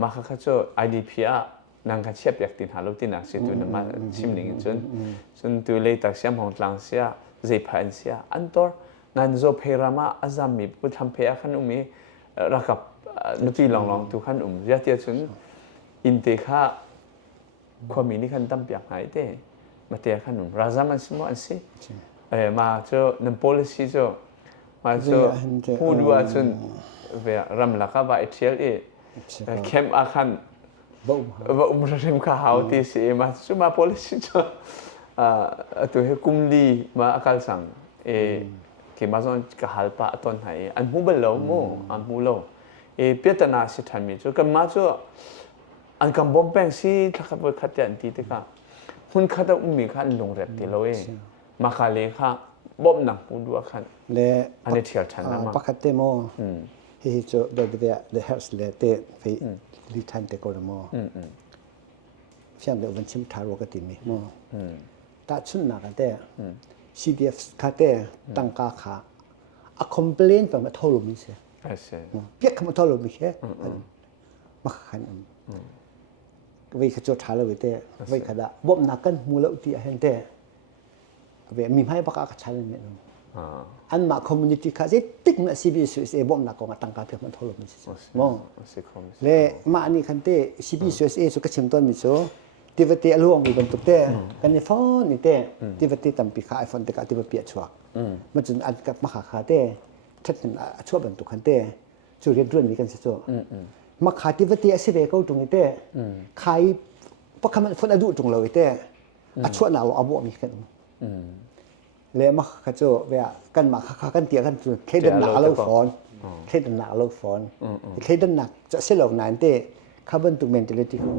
มาค่ะจู IDP นางกันเชียบอยากติดหาลูกติดหนักเสียตัวนั้นมาชิมหนึ่งจนตัวเลยตักเสียมของหลังเสียเจ็บพันเสียอันตัวนั้นโจเพรามาอาจารย์มีผู้ทำเพลขันมีรักกับนุตีลองตัวขันยาเทียจนอินเตค่าความมีนี่ขันตั้มเปียกหายเตมาเทียขันราซามันสิมอันสิมาเจอหนึ่ง policy เจอมาเจอพูดว่าจนเวรำลักว่าเทียเข้มอาคันumrem ka hauti si ma suma policy cho tu he kumli ma akal sang ke ma zon ka halpa aton hai an hu belo mo an hu lo pietana si thami cho ka ma cho an kam bom peng si thaka bo khatyan ti te ka hun khata ummi khan long rep ti lo ma kha le kha bom na pu du khan le ane thial than na ma pakate mo he cho the house le te fe li than te ko mo fiam deวันชิมทารวกติมีmo ta chun na ka te CDF ka te tang ka kha a complain pa ma tholo mi se piak ka ma tholo mi he ma khan ve kha cho thalo ve te ve kha da bom na kan mu lo ti a hen te ve mi mai ba ka chal ne อันมา community ค่ะสิติ๊กนะ CBCSA บ่มนักของตั้งกาเพียมันทลมสิมองและมาอันนี้คันเต CBCSA สุกชิมต้นมิโซติวเตอลวงมีบรรทุกเตกันนี่ฟอนนี่เตติวเตตัมปิคาไอฟอนเตกะติวเปียชัวมันจนอันกับมหาคาเตทัดชั่วบรรทุกคันเตจุเรียนรุ่นมีกันสิโซมาขาติวเตอสิเวก็ตรงนี้เตขายปะคำฝนอดุตรงเราเตอะชั่วหนาเอาบ่มีกันle ma kha cho ve kan ma kha kan tia kan chu thledan na lo phone thledan na lo phone thledan na cha se lo nan te carbon to mentality ko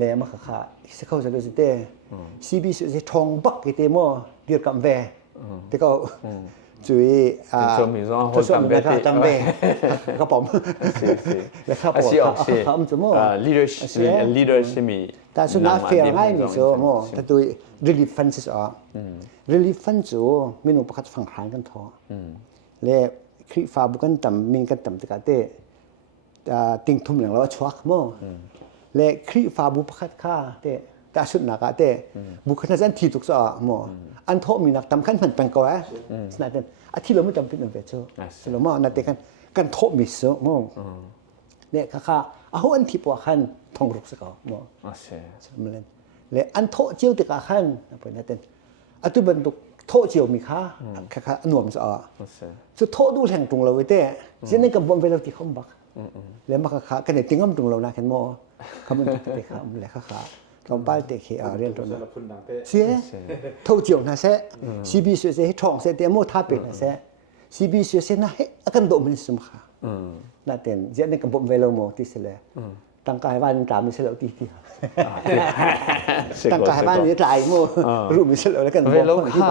le ma kha se khau sa lo te cb se thong bak ke te mo dir kam ve te ko chui cho mi zo ho kam ve te tam ve ka pom le kha po kham chu mo leadership mi ta su na fair ngai mi so mo ta tu relief funds a relief funds chu minu pakhat phang khan kan tho le khri fa bu kan tam min kan tam ta te ting thum lang lo chwak mo le khri fa bu pakhat kha te ta su na ka te bu khan jan thi tuk sa mo an tho mi nak tam khan man pang ko a sna ten a thi lo mu tam pin ve chu so lo mo na te kan tho mi so mo le kha a ho an thi po khan thong ruk sa ko mo mlen le an tho chiu te ka khan pa na ten atu ban tu tho chiu mi kha kha anuam sa su tho du thang tung lo we te sin ne kam bom ve lo ti khom bak le ma kha ka ne tingam tung lo na khen mo khamun te kha le kha tom pal te khi a rian ton sie tho chiu na se cb se thong se te mo tha pe na se cb se na he akan do min sum kha na ten je ne kam bom ve lo mo ti se leตั้งกายบ้านตามมีเสลตีที่ตั้งกายบ้านนี่หลายโมรู้มีเสลแล้วกันเวลาข้า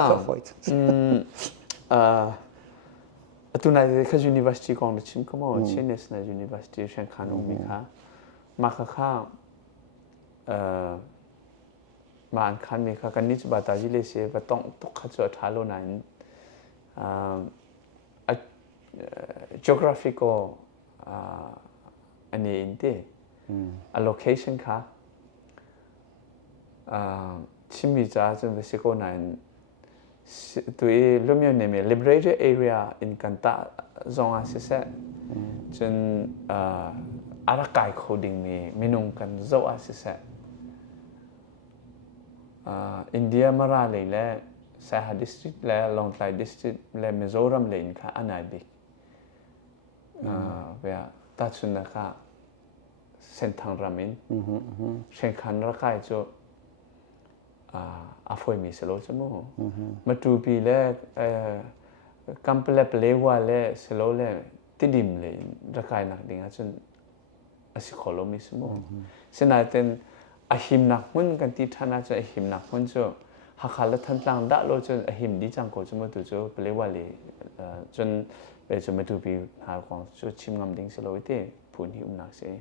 มตุนายคือ University ของชิมก็มอเช่น National University เชียงคานมีค่ะมาค่ะมาอันคันมีค่ะกันนิจบาตาจิเลเซียว่าต้องตกขจรทาโลนั้นgeographical อันนี้อินเตallocation ค่ะชิมิจาจนไปสิโกนั้นตัวเรื่องนี้เนี่ย liberated area in กันตาซองอาเซจนอารักไก่โคดิ้งมีนุ่งกันโซอาเซอินเดียมาราเลยและสหดิสตริกและลองไลดิสตริกและมิโซรัมเลยค่ะอันไหนบิเวียตัดสุนนะคะเส้นทางรามินเช่นคันรักไก่จะอาฟอยมีสโลจมูมาดูปีแรกกัมเปลเปเลวาเลสโลเลติดิมเลยรักไก่นักดิ่งจนอาศิขอลมีสมูเส้นนั้นเป็นอาหิมนักมันกันที่ท่านอาจจะอาหิมนักมันจะหากเราทันต่างด่าเราจนอาหิมดีจังก็จะมาดูจะเปเลวาเลยจนไปจนมาดูปีหาของจะชิมงามดิ่งสโลวิเตพูนหิวนักเสีย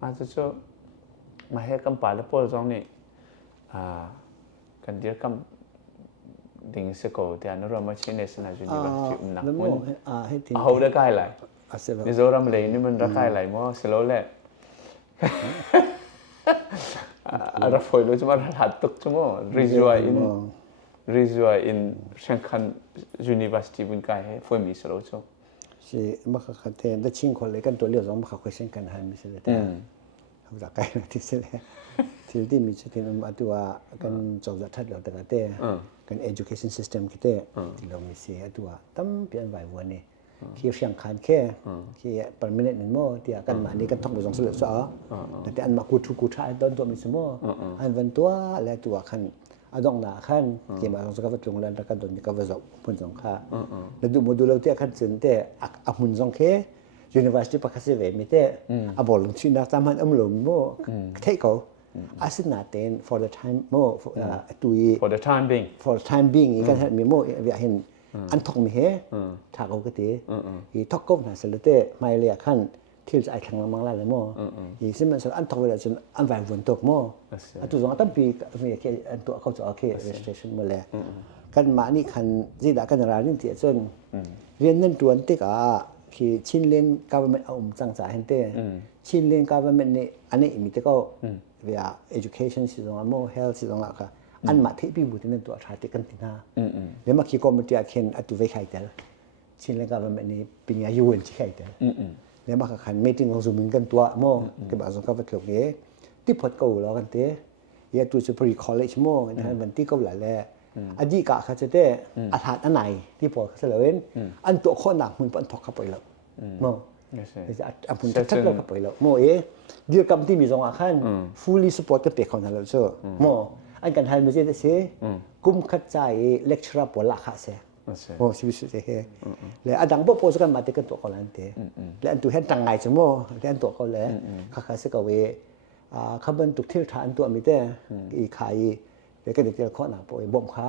มาจะมาให้กัมปาและพวกเราเนี่ยกันเดียวกับดิ่งสกอที่อันนั้นเราไม่ใช่ในสนามจุนีบัตรนักมันเอาได้ใกล้ไหลมิโซรัมเลยนี่มันได้ใกล้ไหลมั้งสโลแหละอะไรฝอยรู้จักมันหัดตกจังมั้งริจวายอินเชียงคันยูนิเวอร์ซิตี้บุญกายให้ฝอยมีสโลจังสิมาขัดเทนได้ชิงคนเลยกันตัวเลี้ยวสองมาขัดคุยเช่นกันหันมิใช่เลยเขาจะใกล้ที่สุดเลยที่มีสิ่งที่ตัวกันจบจากทัดเราแต่ละเต้กัน education system คิดเต้ที่เรามีเสียตัวตั้มเปลี่ยนไปวันนี้ที่เชียงคานแค่ที่ permanent นี่มั้งที่กันมานี่กันท่องไปสองสุดสอแต่อันมากูทุกูท่าตอนตัวมีสมออันวันตัวและตัวขันอดองนาขันที่มาสองสกัดจงแล้วกันโดนนี่ก็ว่าจบพุ่นสองค่าแล้วดูโมดูลเราเต้ขันสินเต้อักหุ่นสองแค่ University ปักเสวมีเต้อบอลลงชินักตามมันลมมั้งเท่เขาAsinatin for the time mo for the time being อีกันมีโมเวียเห็นอันทอกมีเฮถ้าเขาก็ตีอีทอกก็น่ะสลเตไม่เลียขั้นที่จะไอ้ขังมังลาเลยโมอีซึ่งมันสอันทอกเวลาจนอันไหววนตกโมอันตัวสองตั้งปีมีแค่อันตัวเขาจะโอเค registration มาแล้วกันมานี่คันจีดากันรานี่เตียจนเรียนนั่นตัวนี่ก็คือชินเล่น government เอาจังจ่ายเห็นเต้ชินเล่น government นี่อันนี้มีแต่ก็via education สิตรงอ่ะโม health สิตรงอ่ะค่ะ อันมาเทปีบุตินันตัวชาติกันตินาแล้วมาคิกอมติอาเคนอตุเวไคเตลชินเลกามันนี่ปิญญายูนชิไคเตลแล้วมาคันเมติงของซุมิงกันตัวโมก็บาซงกาเวตโลเกที่พดกูแล้วกันเตยาตูซูปรีคอลเลจโมนะมันที่ก็หลายแล้วอดีกะเขาจะได้อาหารอันไหนที่พอเขาเลเวนอันตัวข้อหนักมันปันทอกเข้าไปแล้วโมจะอันพุ่นทัดแล้วเข้าไปแล้วโมเดียวกับที่มีสองอาคัน fully support กับเด็กของเราเจ้าโมอันกันทันไม่ใช่เสียกุมขัดใจเลคเชอร์ปวดละค่ะเสียโมชีวิตเสียแล้วอันดังบ่โพสกันมาเด็กกันตัวเขาลันเตแล้วอันตัวเห็นจังไงจ้ะโมแล้วอันตัวเขาเลยเขาเสกเอาไว้เขาเป็นตุกเที่ยวทานตัวมีแต่อีขายเด็กก็เด็กจะข้อหนาป่วยบ่มขา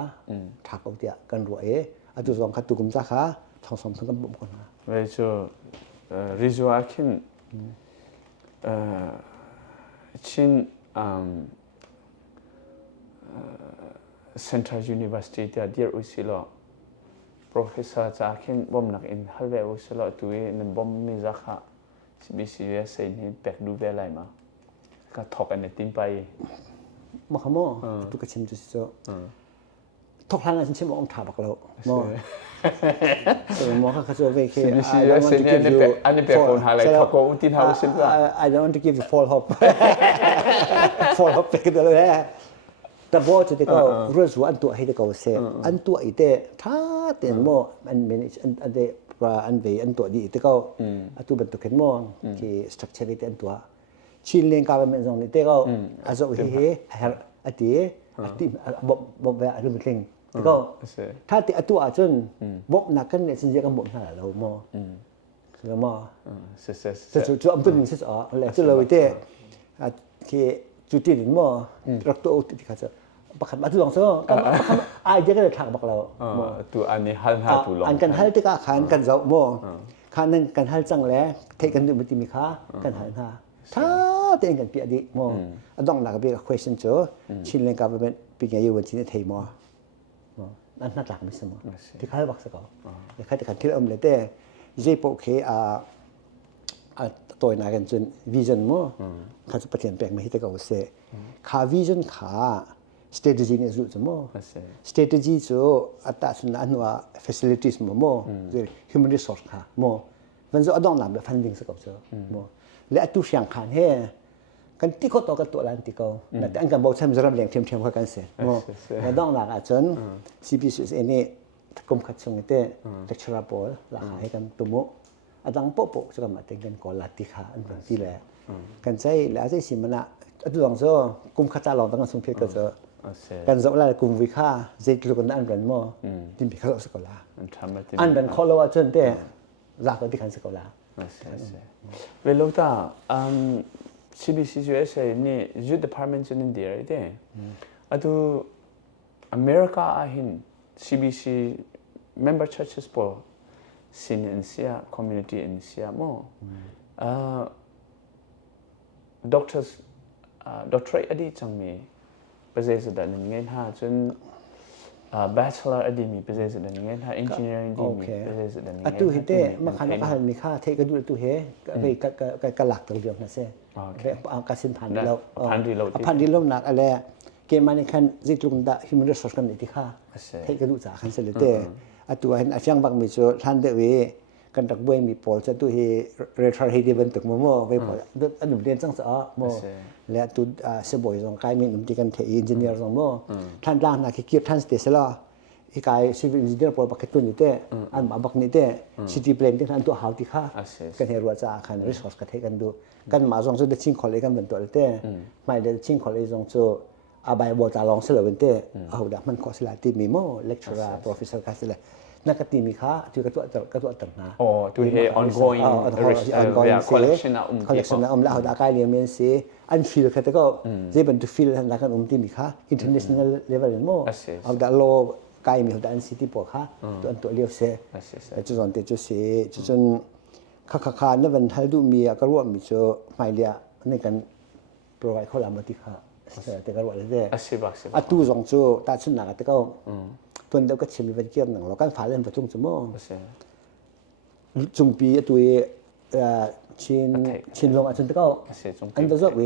ถักเอาเตียกันรวยอันตัวสองขัดตุกุมจ้าขาทองสมทั้งกันบ่มคนนะเวชริจวาคินชินCentral University ที่เดียร์อุศิลป์ Professor จากขินบ่มนักอินฮัลเวอุศิลป์ตัวนั้นบ่มมีจักฮะ CBCS นี่แปกดูเวลามาก็ทอกอันนี้ติมไปบ่ขโมตุกะชิมจุสิทอกทางนั้นชิมบ่อมถาบักแล้วบ่มอเขาจะเวเค CBCS นี่อันนี้แปกคนหาอะไรทอกก็อุตินเฮาสิว่า I don't want to give you fall hope fall hope ไปกันเลยแต่บ่จะได้ก็รู้สึกอันตัวให้ได้ก็เซอันตัวอีเตถ้าเต็มโมมันเป็นอันเดอันเวอันตัวดีแต่ก็อันตัวเป็นตัวเข็นโมที่ structure อีเตอันตัวชินเลงกาเป็นซองนี่เตก็อาจจะเฮอติบ่แบบอารมณ์เก่งแต่ก็ถ้าติอันตัวอาจจะบ่นักกันเนี่ยสิจะกันบ่หาแล้วโมแล้วโมจะอันตัวนึงสิอ๋อแล้วจะเลยเตที่จุดที่โมรักตัวอุติที่เขาจะบักขันมาทุกอย่างซะกันไอ้เด็กก็ทางบักเราตัวอันนี้ฮัลหาทุลงอันกันฮัลที่ก็ขันกันเจ้าโมขันนึงกันฮัลจังแล้วเทกันดูมันติมีค่ากันหันหาถ้าเต็งกันเปียดิโมต้องหนักเปีย question เจ้าชินเลนกับเป็นปีนี้อยู่วันที่นี่เทมอนั่นน่ารักไม่สมอที่เขาบักสักก็เดี๋ยวเขาจะขันที่เราเลยแต่เจ็บโอเคตัวไหนกันจนวิชั่นโมเขาจะเปลี่ยนแปลงมาให้ได้ก็เสียขาวิชั่นขา strategy เนี่ยรู้จักโม strategy จะอัตราส่วนนั้นว่า facilities โม human resource ค่ะโมมันจะต้องนำแบบ funding สักก็เจอโมและตัวเสียงขันเฮกันที่เขาต่อกันตัวนั้นที่เขาแต่อันกันบอกฉันจะรับเลี้ยงเทียมๆกันเสียโมและต้องหลักอาจารย์ CPCS นี่กรมขัดส่งเนี่ย lecturer บอลหลักให้กันตัวโมอันดังโป๊ะๆจะมาแต่งกันก่อนลาติค่ะอันเป็นที่แหละกันใช้แล้วใช้สิมันน่ะตัวหลังซอกลุ่มคาตาลองตั้งกันสมเพชก็จะกันจะอะไรกลุ่มวิค่าเจ็ดลูกกันอันเป็นมั่วที่มีข้าวสกอลาอันเป็นข้อละว่าจนแต่ลากกันที่ขันสกอลาเวลาต่าCBCS นี่ Youth Department ในเดียร์ได้อะตัวอเมริกาอาหิน CBC Member Churches ปอsin Insia community Insia mo doctors doctorate adi changmi pazes da ngen ha chun bachelor adi mi pazes da ngen ha engineering di mi pazes da ngen atu hite ma khan ka han mi kha the ka du tu he ka lak ta liam na se ka sin phan di lo nak ale ke man khan zitlung da human resource kan ti kha the ka du cha khan se le teตัวเห็นอาชีพบางมีส่วนท่านเดวีกันตักบวยมีปอลจะตัวเฮเรทราร์เฮดีวันตึกโมไปปอลอันหนุ่มเรียนจังสะโมและตัวเสบอยตรงกายมีหนุ่มที่กันเทอินจิเนียร์ตรงโมท่านล่างนักคิดท่านสเตสละอีกายซิวิลอินจิเนียร์ปอลบักเก็ตตัวนี้เตอันมาบักนี้เตซิตี้เพลนที่ท่านตัวหาวที่ข้ากันเฮรัวจ้าคันรีสอร์สกันเทกันดูกันมาตรงส่วนเด็กชิงคอลเลกันเป็นตัวเตไม่เด็กชิงคอลเลตรงส่วนอาบายบัวตาลองเสลวันเตเอาดักมันขอสลาตีมีโมเลคเชอร์โปรเฟสเซอร์กันเสลนักตีมีค่าที่กระตัวต่างหากตัวเฮ ongoing collection แล้วเอาได้เรียนเมนซีอันฟิลเขาก็จะเป็นตัวฟิลนักการที่มีค่า international level โมเอาได้โลกายมีเอาได้อันซิตี้ปอค่าตัวเลี้ยวเสียจุดส่วนเตจุดเสียจุดค่านั่นเป็นให้ดูมีก็รู้ว่ามีจะไม่เลี้ยในการ provide ข้อมูลที่ค่าแต่ก็รู้ว่าเลยอ่ะตัวสองจุดตัดสินหนักแต่ก็ตัวเดียวก็เชื่อมีเป็นเกี่ยวหนังเราการฝ่าเล่นประชุมสมองจุ่มปีตัวชินลงอาจจะก็อันตัวจบเว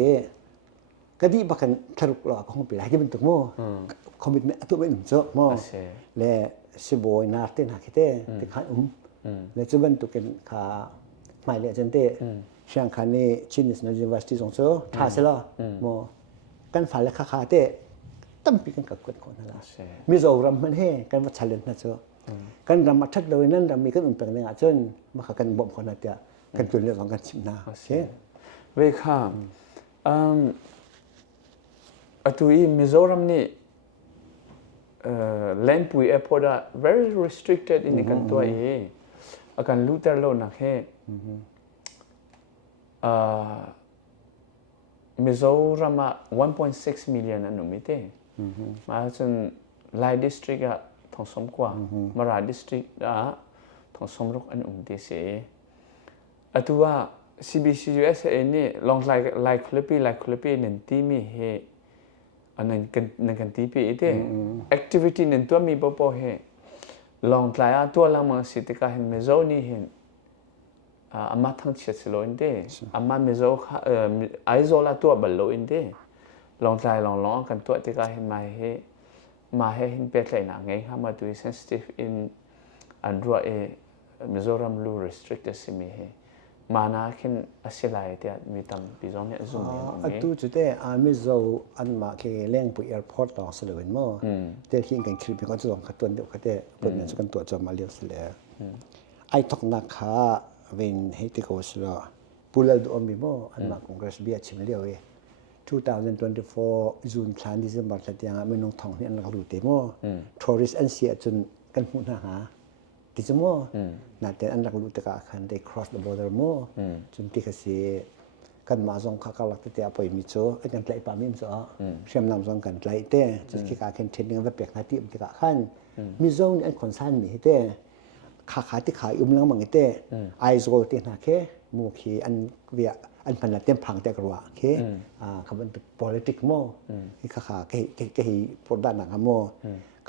ก็ดีบักันทะลุหลอกของปีหลายที่มันตกโมคอมมิตเมนต์ตัวเป็นเจ้าโมและสิบอยนาเต้นหาคิเต้ติขันและจุบันตุกันขาหมายเลขจันเต้เชียงคานนี่ชินิสนายูนิเวอร์ซิตี้สงโซท่าเสลโมกันฝ่ายและคาเต้ตั้มปีกันกับคนนั่นล่ะมีโซรัมมันเฮกันว่า challenge นะเจ้ากันรำมาทัดเลยนั่นรำมีกันอุ่นแปลงเนี่ยจนมากันบ่มคนน่ะเตะกันจนเรื่องของกันชิมนาโอเคเวค่าatui Mizoram ni land pui airport are very restricted in kan tua e akan luter lo na he Mizoram 1.6 million anumite ma chun Lai district a thongsom kwa Mara district a thongsom rok an umte se atua CBCUSA ni long like khlepi nen ti mi he anan kan ti pi ite activity nen to mi popo he long tla a to lang ma sitika hen mezo ni hen ama thang cheslo inde ama mezo aizola to ballo inde long tla long kan to tika hen ma he hin pe tlai na ngai ha ma tu sensitive in andro e Mizoram lu restricted simi he mana khin asilai te mi tam bizong ne zum ne atu chute ami zo an ma ke leng pu airport ta selewen mo te khin kan khri bi ko zong ka ton de ka te pon ne kan to chom ma liu sele ai tok na kha wen he te ko slo pulal do mi mo an ma congress bi a chim liu e 2024 June plan December ta tiang me nong thong ni an ka ru te mo tourist an sia chun kan hu na ha ti chmo na te an raklu te ka khan they cross the border mo chun ti ka si kan ma zong kha ka lak te apoi mi cho a kan tlai pa mi cho siam nam zong kan tlai te chun ki ka khen training va pek na ti ti ka khan mi zong an concern mi te kha ti kha lang mang te ai zo te na ke mu khi an via an pan la tem phang te karwa ke khaban politics mo ki kha ke hi podan na mo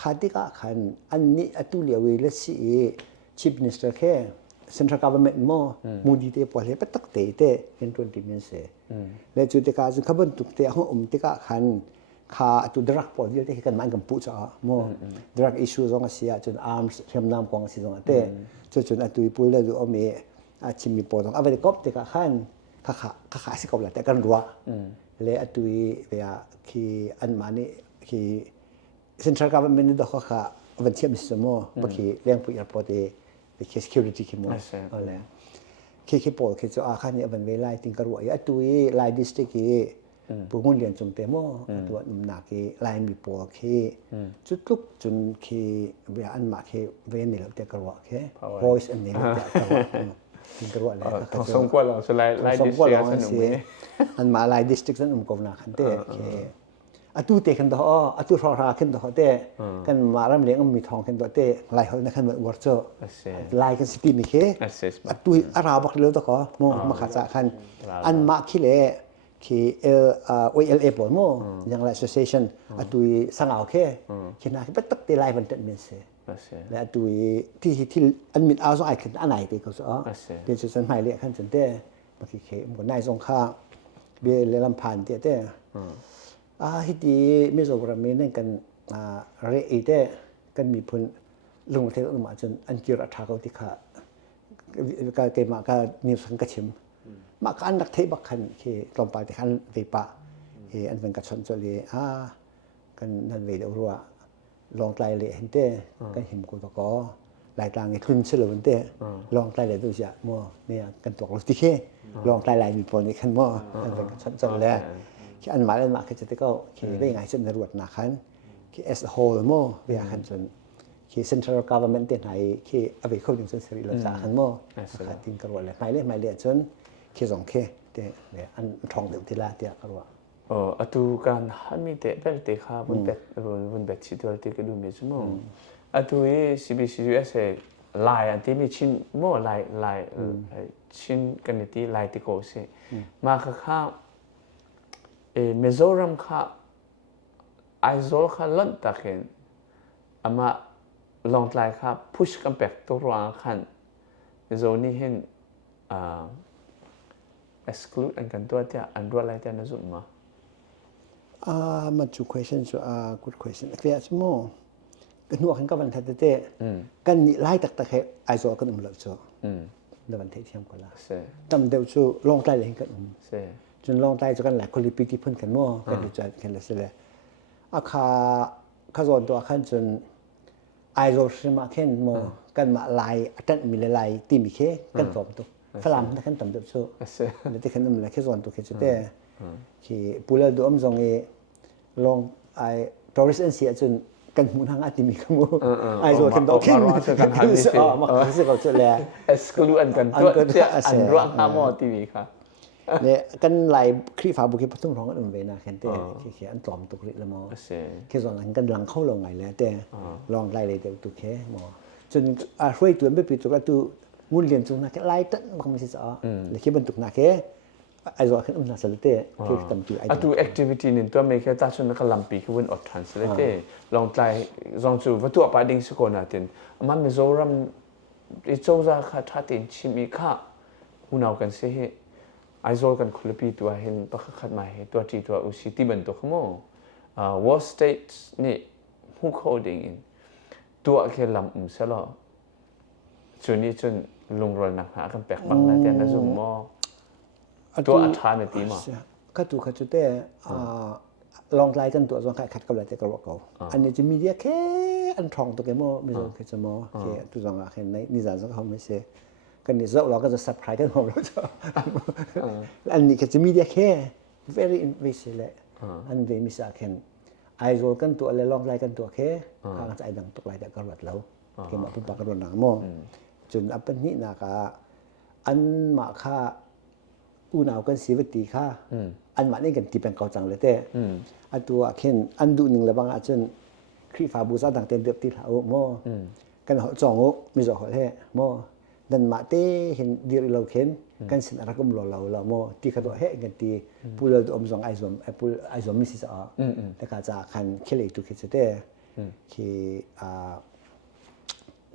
khatika khan anni atuliawi le si chief minister ke central government mo mudi te pole patak te in 20 minutes se le chu te ka chu khaban tuk te ho te ka khan kha atu drug po te kan man kam pu cha mo drug issue zong asia chun arms hem nam kong si zong te chu chun atu pul le du omi a chimi po zong averi kop te ka khan kha si kop la te kan ruwa le atu ya ki an mani ki central government do kha van chiam mo baki leng pu airport the security ki mo ole ki po ki cho a khan ni van ve lai ting karwa ya tui lai district ki pu ngun lian chung te mo to na ki lai mi po ki chutluk chun ki ve an ma ki ve ni lo te karwa ke voice and ni lo te karwa ting karwa le thong song kwa lo so lai district san um an ma lai district san ko na khan te ke atu te khan do atu ra khan do te kan maram leng mi thong khan do te lai hol na khan war cho lai kan city mi ke atu ara bak le to ko mo ma kha cha khan an ma khi le ki OLA po mo yang la association atu sangao ke kina ki patak te lai ban ten min se le atu ti an min a so ai khan anai te ko so te chu san mai le khan chen te ma ki ke mo nai song kha be le lam phan te hiti Mizoram mi nen kan re ite kan mi phun lung the ma chun an kira tha ko ti kha ka ke ma ka ni sang ka chim ma kan dak thei bak khan ki tlom pa ti khan ve pa e an ven ka chon choli kan nan ve de ruwa long tlai le hente kan him ko to ko lai tlang ni thun chelo te long tlai le du ja mo ne kan tok lo ti ke long tlai lai mi pon ni khan mo an ven ka chon chon le ki an ma le ma ke te ko ki ve ngai chen na ruat na khan ki as a whole mo ve khan chun ki central government te nai ki ave ko ding chen seri lo sa khan mo kha tin ka ro le mai le chun ki zong ke te le an thong de ti la te ka ro atu kan hami te bel te kha bun bet chi to te ke du me mo atu e CBCUSA lai an ti mi chin mo lai chin kan ti lai ti ko se ma kha Mizoram kha aizol kha lan taken ama long tlai kha push kan pek to ruang khan zoni hin exclude an kan to tia an ro lai tia na zum ma มาจู question so good question เคลียร์สมอกันหัวกันก็วันทัดเต้กันนี่ไล่ตักๆไอโซกันอุ้มแล้วจ้ะแล้ววันเที่ยงก็ละตำเดียวชูลองไล่เลยกันจนลองไล่จนกันหลายคนรีปีที่เพิ่นกันเนาะกันดูจัดกันเลยสิเลยข้าสอนตัวขั้นจนไอโซสิมาเข็นโมกันมาไล่ตันมีไล่ตีมีเคกันตอบตัวฝรั่งนั่นกันตำเดียวชูแล้วที่กันนั่นแหละแค่สอนตัวแค่จุดเต้ที่ปูเลดูอมซงลองไอทอริสเสียจนกันมุนหางอติมีขโมไอโซกันดอกขึ้นมาคือเขาจะแลexclude กันตัวจะอันรักหาหมอทีวีค่ะเนี่ยกันไหลครีฟ้าบุกประตูร้องกันเวนะแค่แต่เขียนตอมตุกริละมอแค่ส่วนนั้นกันหลังเข้าลงไงแล้วแต่ลองไล่เลยแต่ตุแค่หมอจนช่วยตัวไม่ปิดตัวตัวงูเรียนจงนะแค่ไล่ตั้งมันไม่ใช่อ๋อเลยคิดบรรทุกนะแค่ไอโซขึ้นน่าสนใจคือตำจุไอตัว activity นี่ตัวไม่แค่ตาชนกลัมปีคือวันอดทันสนใจลองไล่ลองจูวัตถุปาดิ้งสกุลน่ะตินมันมีโซรัมอีโซซาคาทัดตินชิมิค่ะหูนาวกันเสียไอโซกันคุลปีตัวเห็นปะขัดมาให้ตัวจีตัวอุชิติบันตัวขโมwall state นี่ฮู้ coding in ตัวแค่ลำซะแล้วจนนี้จนลงรอยหนักหากันแปลกบางนะแต่นะซุมมอตัวอัฐานในทีมาก็ถูกจุดแต่ลองไล่กันตัวส่วนขัดกับอะไรแต่ก็บอกเขาอันนี้จะมีเดียแค่อันทองตัวแกโมไม่ใช่แค่จะมอแค่ตัวส่วนแค่ในนิสานสังเขาไม่ใช่กันนี่เราก็จะเซอร์ไพรส์กันของเราจ้ะอันนี้ก็จะมีเดียแค่ very invasive แหละอันเวมิสาแค่ไอโซกันตัวอะไรลองไล่กันตัวแค่ข้างใจดังตกไล่แต่ก็รวดแล้วแค่มาปุ๊บปากก็รวดหนังโมจนอัปนี้นะคะอันมาค่าอูนาวกันสีวตีค่ะอันมานี่กันที่เป็นเก่าจังเลยแต่อันตัวเข็นอันดูหนึ่งเลยบางอาจารย์ครีฟ้าบูซาต่างเต็มเดือบตีเขาโมกันเขาจองโอมีจอเขาแท้โมดันมาเต้เห็นเดียวเราเข็นกันสินอะไรก็มเราโมที่เขาตัวเฮกันที่ปูเลตัวอมจองไอซอมปูไอซอมมิสิสอาแต่ก็จะคันเคลีตุคิดเต้ที่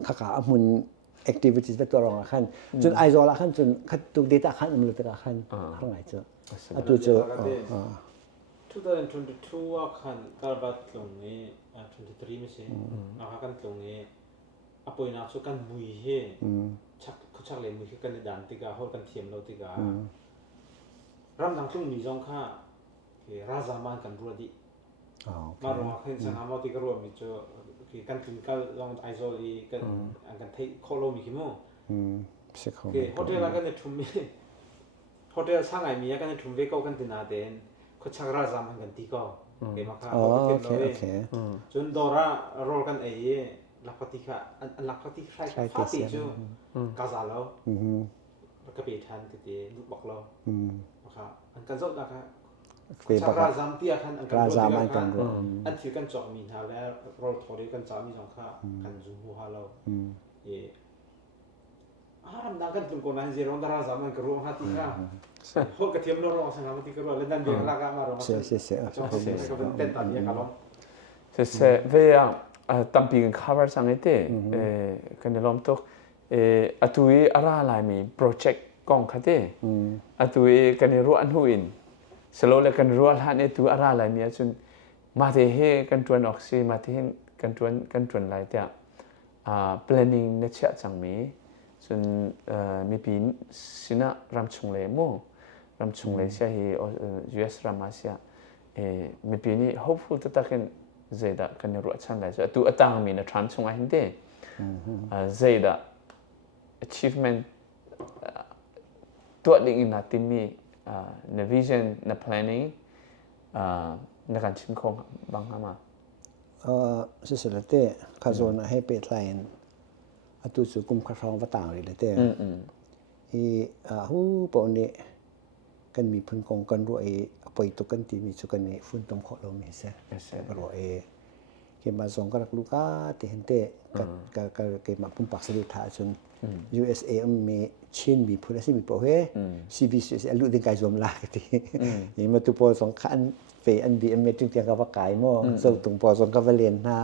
ข้ามุนactivities ตัวรองคันจนไอโซละคันจนคัดตุก data คันมันเลยตะคันข้างไหนเจอตัวเจอ2022ว่าคันกาลบัดตรงนี้23ไม่ใช่นะคะกันตรงนี้อปอยนักสุกันมุยเฮชักเลยมุยกันดันติกาฮอกันเทียมเราติการัมดังตรงนี้จงค่าราซามานกันรัวดิมารอขึ้นสังหามติกรัวมีเจอกันถึงก็ลองไอโซลีกันกันเทคโลมีคิโมโฮเทลกันในทุ่มโฮเทลช่างไอมีกันในทุ่มเวก็กันตินาเดนเขาชักราซามันกันตีก็เกมาค่ะโอเคจนดอราโรลกันไอลักปฏิฆะลักปฏิฆะฟาติจูกาซาโลแล้วก็เปทันติเตลูกบอกเรานะคะอันกันจบนะคะชักราซามเตียคันอันกันจบอันที่กันจอกมีหาแล้วโรลทอริกันจามีสองค่ะกันจูฮูฮาโลรำดังกันตุนคนนั้นเจรอนดาราซามันกระรู้ฮาติค่ะพวกกระเทียมโลรอสังหามติกระรู้เล่นดันเบียงลากามารอเสียก็เป็นเต้นตัดเนี่ยครับผมเสียเวียตัมปีกัน cover สังเกตกันในลมตกอัตุยอะไรอะไรมีโปรเจกต์กองคดีอัตุยกันในรู้อันหูอินสโลเลยกันรู้อะไรเนี่ยตัวอะไรอะไรมีจนมาเทเหกันจวนออกซิมาเทกันจวนอะไรแต่planning เนี่ยเชื่อจังมีส่วนมีปีสินะรำชงเลยมั้งรำชงเลยเสียที่ US รำมาเสียมีปีนี้ hopeful จะตักกันเจดะกันรู้ชันเลยจ้ะตัวตั้งมีนะทรานชงอะไรเด้เจดะ achievement ตัวดิ่งนัดที่มีใน vision ใน planning ในการชิมของบางมาสุดๆเต้ข้าโซนให้เปิดไลน์อตุสุกุมครองว่าต่างเลยเต้ฮู้ปอนนี้กันมีพื้นกองกันรู้ปอยตุกันที่มีสุกันนี่ฝุ่นตมขอลมนี่เสียก็รู้เกมาส่งก็รักลูกาที่เห็นเต้ก็เกมาปุ่มปักสะดุดท่าจน USA มีชินมีพูดสิมีปอเฮ CBC ลุดึงไกจอมลากที่นี่มาตุปอสองคันเฟอันบีเอ็มจึงเตียงกับว่ากายโมส่งตรงปอสองกับเรียนนะ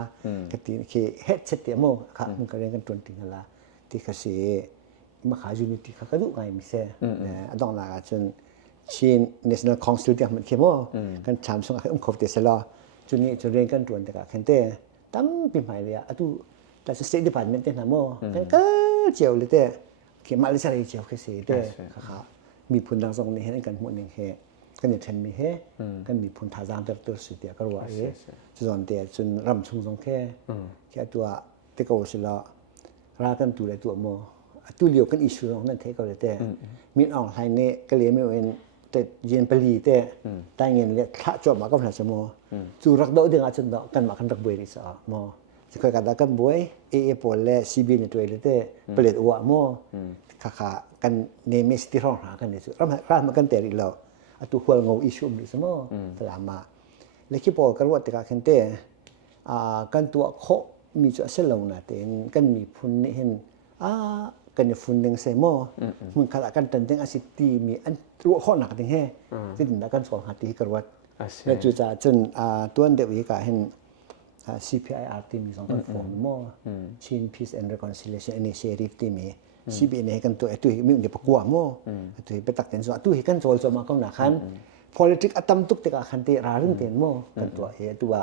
กติคือเฮ็ดเสตียโมค่ะมันก็เรียนกันตนติงละที่ก็สิมาขายูนิตี้ค่ะก็ดูไงมีเสต้องลาจน ชิน National Council ที่มันเข้มกันถามส่งขบเตสลาจุนี้จะเรียนกันตวนแต่ก็เห็นแต่ตั้มปีใหม่เลยอะตุแต่ State Department เนี่ยนะโมกันก็เจียวเลยแต่เขียนมาเลเซียเจียวแค่สิแต่ค่ะมีพุนดังส่งนี่เห็นกันหมดนึงเฮกันเนี่ยเทนมีเฮกันมีพุนทาจามตัวสุดเดียก็ว่าเฮจนแต่จนรำชุงสงแค่ตัวเตก็สิละรากันตัวเลยตัวโมตุเลียวกันอิชูนั่นเทก็เลยแต่มีออนไลน์เนี่ยก็เลยไม่เป็นแต่เย็นปลีแต่ได้เงินเลยถ้าจบมาก็ผ่านสมอจูรักโดดเดือดจนกันมากันรักบวยดิสอ่ะมอจะเคยกันกันบวยเอปอลและซีบีเนี่ยตัวเลยแต่เปลี่ยนอวมอค่ะกันเนมิสที่ร้องหากันเนี่ยร้านมันกันแต่อีแล้วตุหัวงอิชูดิสมอตลาดมาเลยคิดพอกันว่าแต่กันแต่กันตัวโคมีจุดเส้นลงนะแต่กันมีพุนนี่เห็นกันเนี่ยฟุนดึงใส่หม้อมึงขณะกันตันดึงอาสิตีมีอันรู้ข้อหนักดึงแห่ที่ถึงกันสองหาตีกระวัดแล้วจู่ๆจนตัวเด็กวิกาเห็น CPIR ที่มี2คนฟอร์มหม้อ Chin Peace and Reconciliation Initiative ที่มี CBN ให้กันตัวตุ้ยมีเดี๋ยวประกวดหม้อตุ้ยไปตักเต็นส่วนตุ้ยให้กันโจลจะมาเข้าหนักขัน politics อัตมตุกติกาขันติราเรื่องเต็นหม้อกันตัวเฮตัว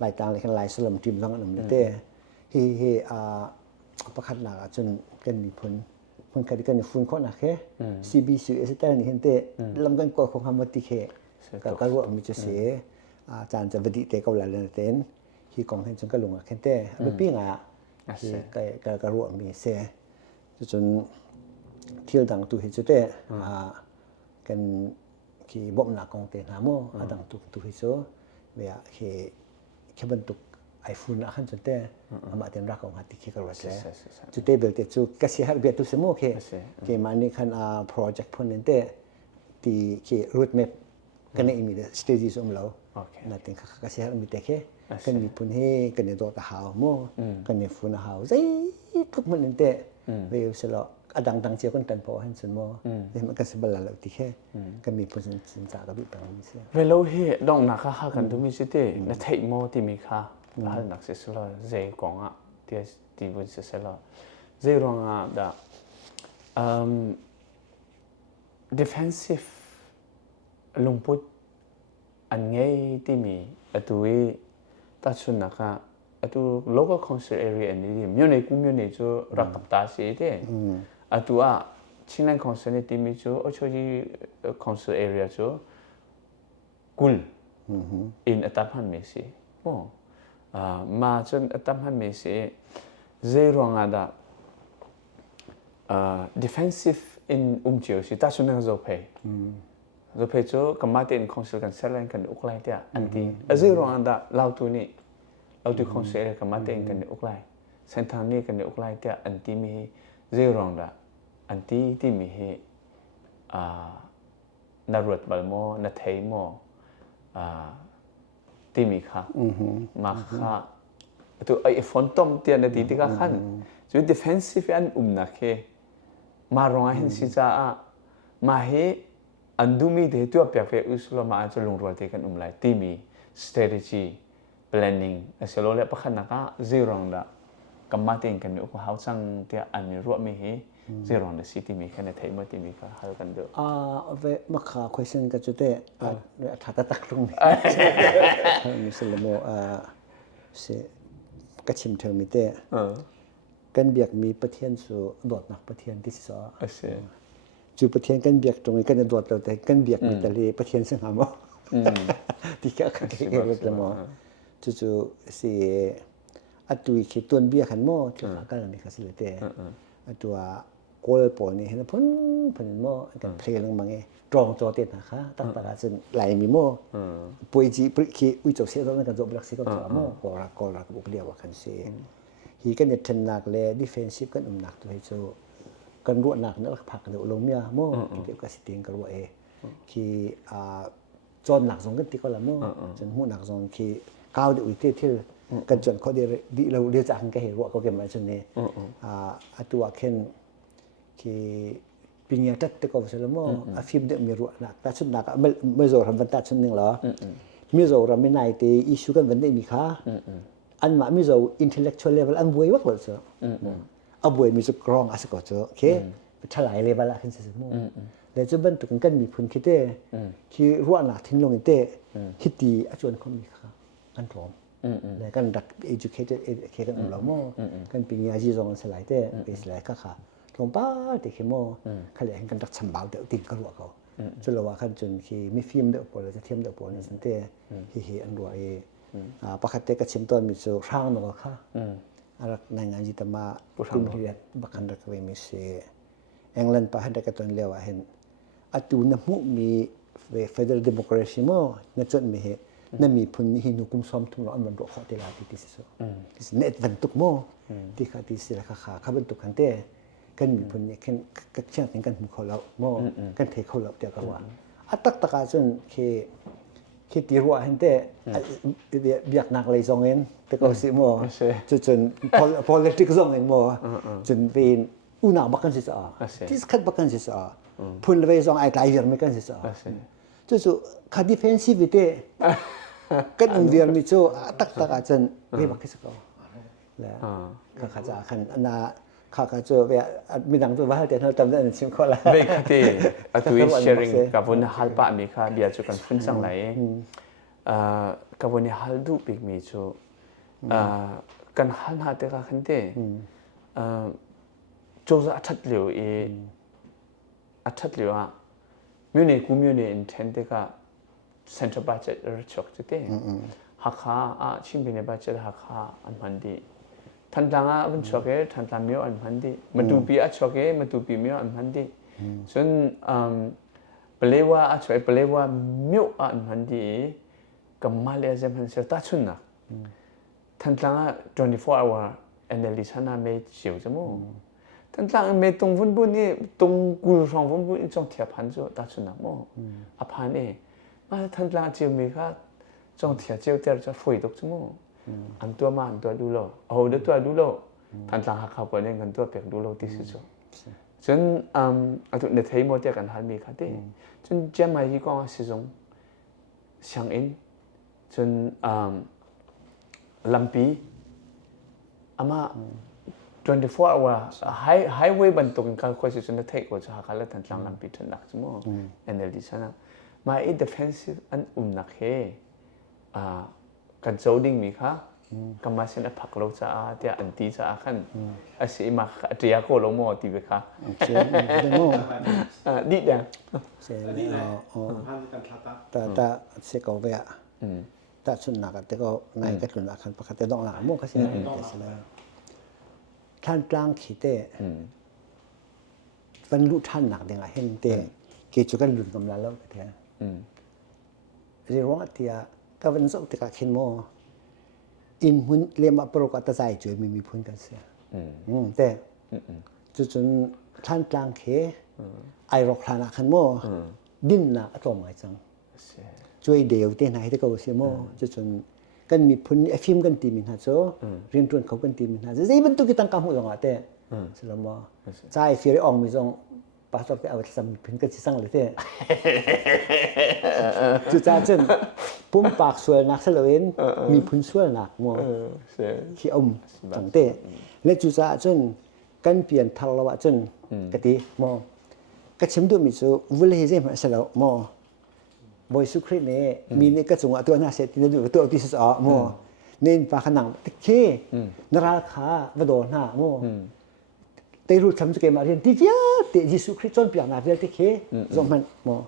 หลายต่างเลยกันหลายสลัมทีม2อันนั้นเต้เฮประคัดหนักจนกันมีผลกันกันฝุ่นข้อหนักแค่ CBC เอสเตอร์นี่เห็นแต่ลำกันกว่าของคำว่าติเคก็รู้ว่ามีจะเสียอาจารย์จะบดีเตก็หลายเรื่องเต้นที่กองเห็นจนก็ลงแค่แต่ไม่ปิ้งที่ก็รู้ว่ามีเสียจนเที่ยวดังตุเห็นจุดแต่กันที่บ่มหนักกองเต้นหาโมดังตุเห็นจุดเบียแค่บรรทุกไอโฟนอาหารจนแต่มาเต็มรักของหัดที่เขาว่าเสียจุดเตเบลเตจูก็เสียหายเบียดตุสมอเคมันนี่คันโปรเจกต์พวกนั้นแต่ที่รูทแมพกันนี่มีเดสเตจสมเรานั่นเองก็เสียหายมีแต่แค่กันมีพุ่นให้กันนี่ตัวตาหาวโมกันนี่ฝุ่นหาวใจทุกมันนั่นแต่เรียวสละดังเจียวกันตันพอหันสมอเนี่ยมันก็สบายแล้วที่แค่กันมีพุ่นสินจากับบิดบางเสียเวลาเฮดองนักหากันทุกมิสิเตนะเทโมที่มีค่าหานักเสียสละเจกองอ่ะที่บุญเสียสละเจรองอ่ะดะdefensive ลงพุทอันไงที่มีตัวตัดชุนนะคะตัว local council area นี่มีในกลุ่มนี้จูรักกับตาเสียเด้ตัวชินัน council นี่ที่มีจูโอชจี council area จูกุลin อัตพันเมสีมาจนอัตพันเมสีเจรองอาดาdefensive in เจียวสิตัดชุนนั่งโจเพโจเพจูกมาเต็น council กันเซลล์กันอุกไลเดียอันที่เจรองอาดาลาวตัวนี้เราดูคอนเสิร์ตกับมาเต็งกันในอุกไลเส้นทางนี้กันในอุกไลแต่อันที่มีเรื่องรองละอันที่มีนารวดบาลโมนาเทยโมที่มีค่ะมาค่ะตัวไอ้ฝนตกที่อันที่ก็ขันจุด defensive อันนักเฮมารองเห็นสิจ้ามาเฮอันดูมีเดตัวเปียกเฟอุสโลมาจะลงรัวเตกันไลที่มี strategy planning สโลเลปะขันนักzero ละกัมมาติงกันอุปหาสังเตียอันมีรัวมีเฮ zero ละสิที่มีแค่ในไทยมาที่มีก็หากันเด้อเวมาขา question ก็จุดเตะถ้าตักลงมีสลโมเสกชิมเทอร์มิเตกันเบียกมีประเทศสู่โดดนักประเทศที่สอจู่ประเทศกันเบียกตรงนี้กันโดดแต่กันเบียกมีทะเลประเทศซึ่งหาบ่ที่ก็คักเกลมจู่ๆสิอัตุยคิดต้นเบี้ยขันหม้อที่กันนี่ก็สิเลยแต่ตัวโกลปอนี่เห็นพุ่นหม้อกันเพลงบางไงตรองจอเต็ดนะคะตั้งตลาดจนไหลมีหม้อปุยจีปริคิอุยจบเสียแล้วกันจบลักสิก็หม้อกอรักบุกเดียวว่ากันเสียฮีกันเนี่ยทันนักแลดิเฟนซีฟกันหนักตัวให้จู่กันรั่วหนักนักผักกันลงเมียหม้อเก็บก็สิเตียงกันรั่วที่จนหนักสองกันติก็ละหม้อจนหูหนักสองที่ก้าวเดือดที่กันจนเขาเดี๋ยวเราเดี๋ยวจะหันกันเห็นว่าเขาเก็บมาจนเนี่ยตัวเข็นที่ปีนี้ตัดแต่ก็ว่าละหม้อฟิล์มเดือดมีรั่วหนักแต่ชุดหนักไม่โจรทำบรรทัดชุดหนึ่งหรอไม่โจรไม่นายตีอิชูกันวันนี้มีค่าอันมาไม่โจร intellectual level อันบวยวักเลยเจ้าอันบวยมีจุดกรองอาศัยก็เจ้าโอเค ฉลายเลยบาละขึ้นสิโมแล้วจุบันตุกันมีพุนคิดเต้ที่รัวหนาทิ้งลงเต้ฮิตีอาจวนคนมีค่ะอันรอมแล้วกันดัก educated กันเราโมกันปีนี้อาจีจงสลายเต้ไปสลายค่ะลงป้าเด็กโมเขาเลยกันดักฉันบ่าวเดี๋ยวติดกระรัวเขาจนเราว่ากันจนที่มีฟิล์มเดือบปอเลยจะเทียมเดือบปอนี่สันเต้ฮิอันรัวปกติก็ชิมต้นมีสู่ร่างนกค่ะรักในงานจิตมากุมเรียนบักกันรักเวมิเซอังกฤษปะหันกันตอนเลี้ยวเห็นอัตุนมุมีFederal Democracy โมนจนมีเหนั่นมีพุนหินุกุมซ้อมทุกอันมันรอขอเตลาที่สิสเน็ตวันตุกโมที่เขาที่สิละค่ะเขาเป็นตุกกันเต้กันมีพุนเนี่ยกันเชื่อถึงกันมุขเราโมกันเทเขาเราเดียวกันว่าอัตตะกาจนคิดตีรัวเห็นเต้เบียกนักเลยซองเงินแต่ก็สิโมจน politics ซองเงินโมจนเป็นอุณาบักกันสิอ่ะที่ขัดบักกันสิอ่ะพุนเลยซองไอ้ไลเวอร์ไม่กันสิอ่ะจู่ๆคดีเฟนซีวิเต้กันอุ้งเวียนมิจูตักอาจารย์เรียกว่าคิดสักแล้วข้าจะขันนาข้าจะเวียมีดังตัวว่าเดี๋ยวเราจำได้ในชิมข้อละเวกที่ตุย sharing กับวันฮัลปะมีค่ะเบียจุกันฟุ้งสังไหลกับวันฮัลดูปีกมีจูกันฮัลหาเตะขันเต้โจจะอัดเหลียวอัดเหลียวอ่ะมิวเนกูมิวเนอินเทนเตกะเซ็นทรัลบัดเจ็ตริชอกจุดเต้หักขาชิมเป็นบัดเจ็ตหักขาอันมันดีทันหลังวันช็อกเกทันหลังมิวอันมันดีมาดูปีช็อกเกมาดูปีมิวอันมันดีส่วนเปลว่าช่วยเปลว่ามิวอันมันดีกับมาเลเซียมันเสียตัดชุนนะทันหลัง24 hour analysis น่ะไม่เฉียวจมูกทันหลังไม่ตรงฟุนบุญนี่ตรงกูช่องฟุนบุญจงเทียบพันจุตัดชุนนะโมอภันเอมาทันหลังเจียวมีค่ะจงเทียบเจียวเตอร์จะฝุ่ยตกจมูกอันตัวมาอันตัวดูโลเอาเดี๋ยวตัวดูโลทันหลังหักเข้าไปเนี่ยกันตัวเปียกดูโลที่สุดจนอันตัวเด็กไทยโมเดลกันหันมีค่ะที่จนเจ้ามาที่กองสิจงเชียงอินจนลำปีอามา24 hour highway บรรทุกกันค่อยสิจนได้เทคว่าจะหากันแล้วทันหลังลำปีทันหนักจังมั้งเอเนอร์จีนะมาไอ้ defensive อันหนักเฮกันโจดิ้งมีค่ะกำมาเส้นผักเราจะเดี๋ยวอันตีจะขันอาศัยมาเดียโกลงมอตีไปค่ะดีเดียวเสียแต่เสียก็เวียแต่ส่วนหนักแต่ก็ในก็คือหนักขันปกติต้องหลังมั่วก็เสียแล้วท่านกลางขีเต้วันรู้ท่านหนักยังไงเห็นเต้เกี่ยวกับหลุดกำลังแล้วแท้เรื่องว่าที่ก็วันศุกร์ที่ก็เห็นโมอินหุ่นเลี้ยงมาปรากฏใจช่วยมีพุ่นกันเสียแต่จนท่านกลางเขไอรอกทานาขันโมดิ้นหนักตัวหมายจังช่วยเดียวเต้นไหนที่เขาเสียโมจนกันมีพุ่นฟิล์มกันตีมินฮะโซเรียนรู้เขากันตีมินฮะจะบรรทุกตั้งกำหัวตรงอ่ะเต้สลามใจฟิริอองมีจงปัสสาวะเอาไปสำพินกันสิสังเลยเต้จุดจ้าจนปุ่มปากสวยนักเสลวินมีพุ่นสวยนักมัวขี้อมจังเต้และจุดจ้าจนกันเปลี่ยนทะเลาะจนกะติมัวกระชิมดูมีจูวิเลเจมเสลมัวบอยสุครีเนี่ยมีเนี่ยก็จงว่าตัวน่าเสียที่ดูตัวที่สุดอ๋อมัวเน้นปากขนังตะเคนราคาวโดน่ามัวแต่รู้ทำสเกมาเรียนที่เดียวแต่ยิสุคริสต์จนเปลี่ยนมาเรียนที่เคจงมันมัว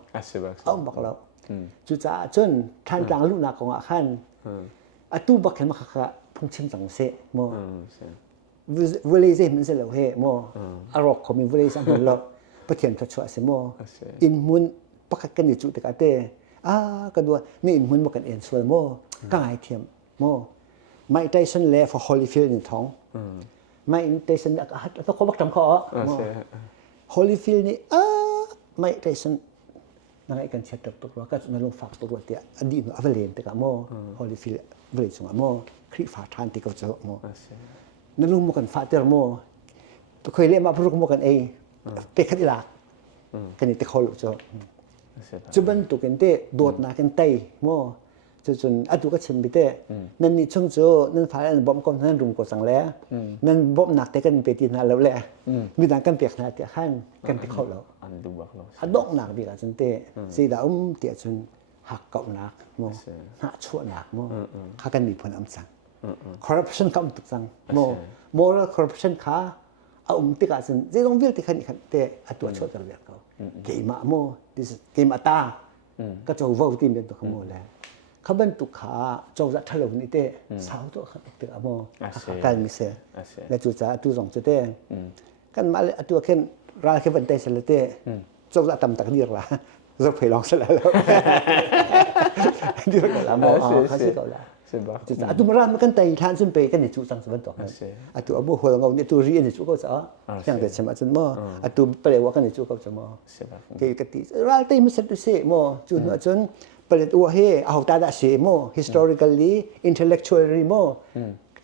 เอาบอกเราจุดจ้าจนท่านกลางลูกนักของอาขันตู้บักเห็นมาค่ะพุ่งชิมจังเสะมัววิเลเจมันเสร็จแล้วเฮมัวอารมณ์ของมีวิเลเจมันแล้วประเทศทัชชัวเสมัวอินมุนปักกันอยู่จุดแต่กันเต้ก็ดูนี่อินมุนบอกกันเองส่วนมัวก็หายเทียมมัวไม่ได้ฉันเล่ฟอฮอลลีฟิลด์ในท้องไม่ได้ฉันต้องเขาบอกจำเขาฮอลลีฟิลด์นี่ไม่ได้ฉันนั่งไอ้กันเช็ดตัวก็นั่งลงฝากตัวเตี้ยอดีตอัฟเลนแต่ก็มัวฮอลลีฟิลด์บริสุทธิ์มัวครีฝาทานที่เขาเจอมัวนั่งลงกันฝาเตอร์มัวเคยเล่นมาพวกมัวกันเองเป็นคดีหลักกันนี่แต่เขาหลุดเจอจุบันตุกันเต้โดดนากันเต้มัว จนอตุก็เชมบิเตนั่นนี่ช่วงโจนั่นฟ้าอันบ่มก่อนนั่นรุมก็สังแลนั่นบ่มหนักแต่กันไปตินาแล้วแหละมีดังกันเปียกนาเตียข้างกันไปเข้าแล้วอันดูบักแล้วอดอกหนักดีกว่าจนเตสิดาเตียจนหักเก่าหนักมอหาชั่วหนักมอข้ากันมีผลอำสังcorruption ก็ตุกสังมอ moral corruption ค่าเอาติกาจนสิต้องวิลติคันคันเตอตัวชั่วตะเวียกเขาเกมะมอ this เกมะตาก็จะเว้าติมเป็นตัวขโมยแล้วเขาบรรทุกขาโจจะทะลุนี่เตสาวตัวขัดตัวอโมกันมิเซและจุจ้าตุสองจุเตกันมาเลยตัวเข็นราเข็นบันเตสเลเตโจจะตำตักดีละจะไปลองสละแล้วดีกว่าละโมเขาสิกละจุจ้าตุมารามันกันไตทานซึ่งไปกันนี่จุสังสวรรค์ต่อตัวอโมหัวเราเนี่ยตัวเรียนนี่จุก็จะอย่างเด็ดใช่ไหมจนโมตัวเปลว่ากันนี่จุก็จะโมเกี่ยกติราเตมันสัตว์เสโมจุนจนเปิดตัวให้เอาตาดาเสโม historically intellectually โม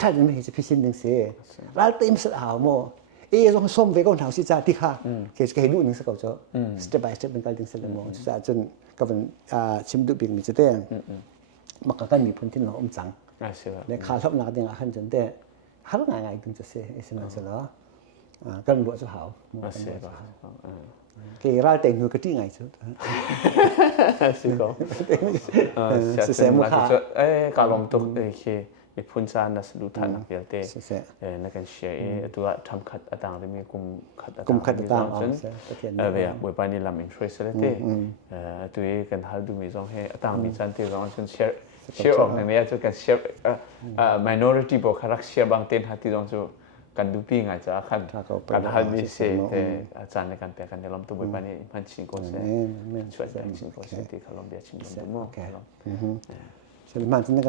ท่านไม่เห็นจะพิสิทธิ์หนึ่งเสียแล้วเต็มสาวโมต้องส้มไปก็ทางสิจ้าที่ค่ะเคสก็เห็นดูหนึ่งสักเจ้า step by step เป็นการดึงเสนอโมจ้าจนก็เป็นชิมดูบิ่งมีจะเต้มันก็มีพ้นที่หนอมจังในขาทับหนาเดียงขันจนเต้ฮัลง่ายๆถึงจะเสียสิมันเสนอก็รู้ว่าจะหาวเกี่ยราเต็งหัวกระที่ไงสุดสิก็เสียมุค่ะกาลมตุกมีพุนซานัสดูทันนักเรียนเตนักการเชียร์ตัวทำขัดต่างๆมีกุมขัดต่างๆจนเวียบวยปานี่ลำอินทรีย์เลยเตตัวกันฮัลดูมีสองให้ต่างมีจันที่เราจนเชียร์ออกในนี้จะกันเชียร์minority บอกคารักเชียร์บางเต็นฮัที่ต้องจูกันดูปีง่ายจะขันกันฮัลมีเสแต่อาจารย์ในการเปลี่ยนกันในลำตัวบวยปานี่พันชิงโกเซช่วยกันชิงโกเซที่เขาลำเบียชิงโกเซมั่งฉะนั้นมัน